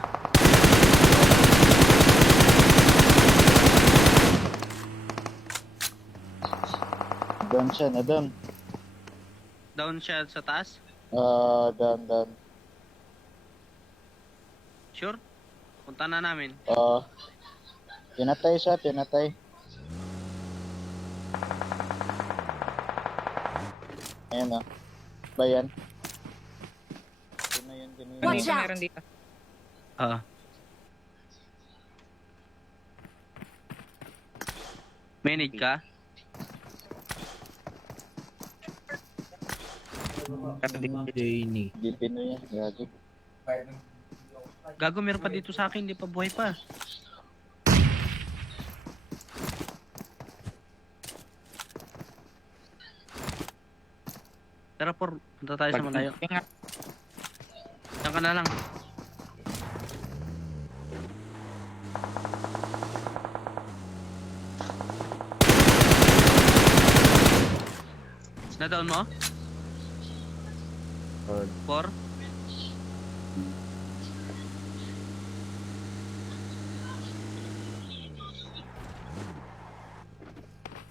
Doon siya, na doon. Down siya sa taas. Down. Sure? Punta na namin. Pinatay siya, pinatay. Ayan ah. Bayan. Ito na yun, ganun. Watch Dito, out. meron dito. Ah. Manage ka? Hindi Pinoy yan, gago. Gago, meron pa dito sa akin, hindi pa buhay pa. Tara, por, punta tayo sa malayo. Ingat. Diyan ka na lang. Na-down mo? Por?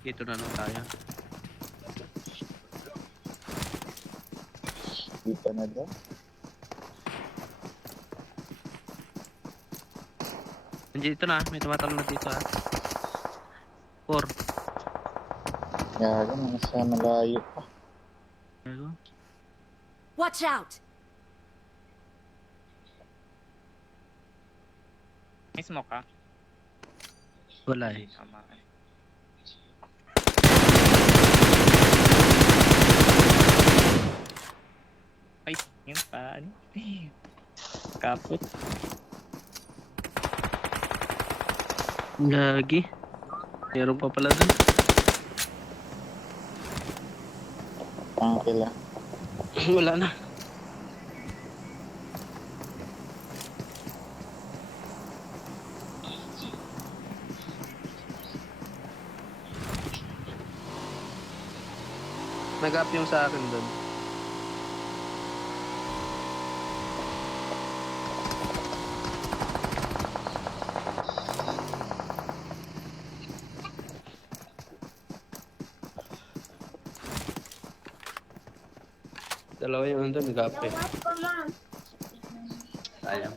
Dito na lang tayo. Dito na doon. Dito na, may tumatalon na dito ha. Por. Gago, nasa malayo pa. Gago. Watch out! May smoke ka? Wala eh. Tama. Ay, yun pa. Ano? Kapit. Gagi. Meron pa pala dun. Tangke lang. Wala na. Nag-up yung sa akin dun. Dalawa yung andun, nag-up eh. Sayang.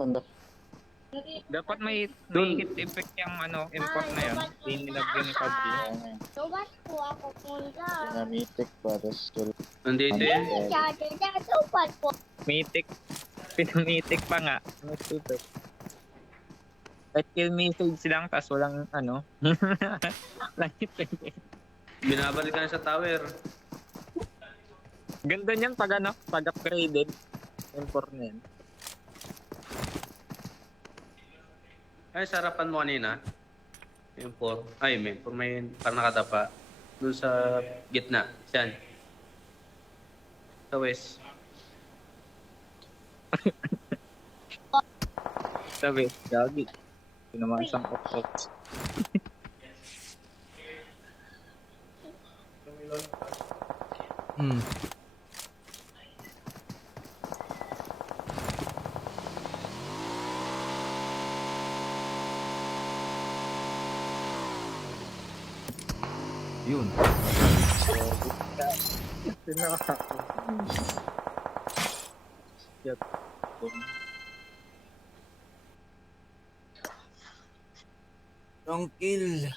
Banda. Dapat may hit effect yung ano, import na yun. Hindi nilagyan ni PUBG. Dinamitic para skill. Nandito yun. Mythic. Pinamitik pa nga. Ano stupid. At kill message lang, tas walang ano. Langit lang. Binabalikan sa tower. Ganda niyan pag ano, pag upgraded. Import na yan. Ay, sarapan mo kanina. Yung 4. Ay, may parang nakatapa. Doon sa gitna. Yan. Sa west. Sabi, gagi. Pinamasang off. Hmm. Yun. Long kill.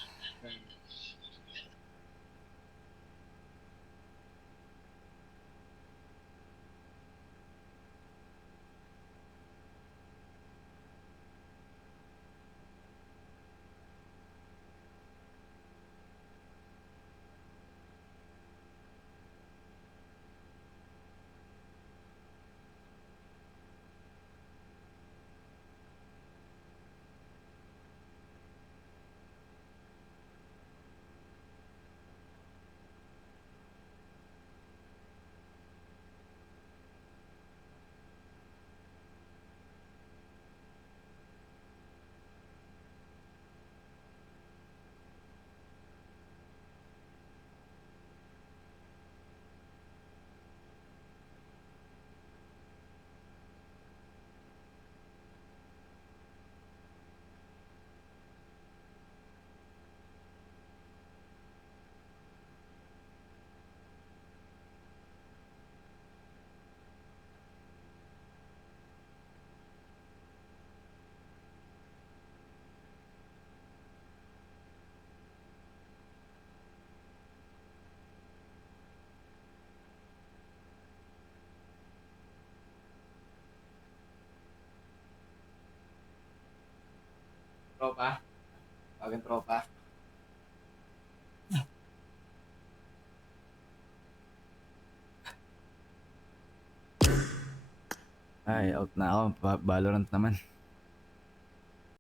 Tropa. Tawagin tropa. Ay, out na ako. Valorant naman.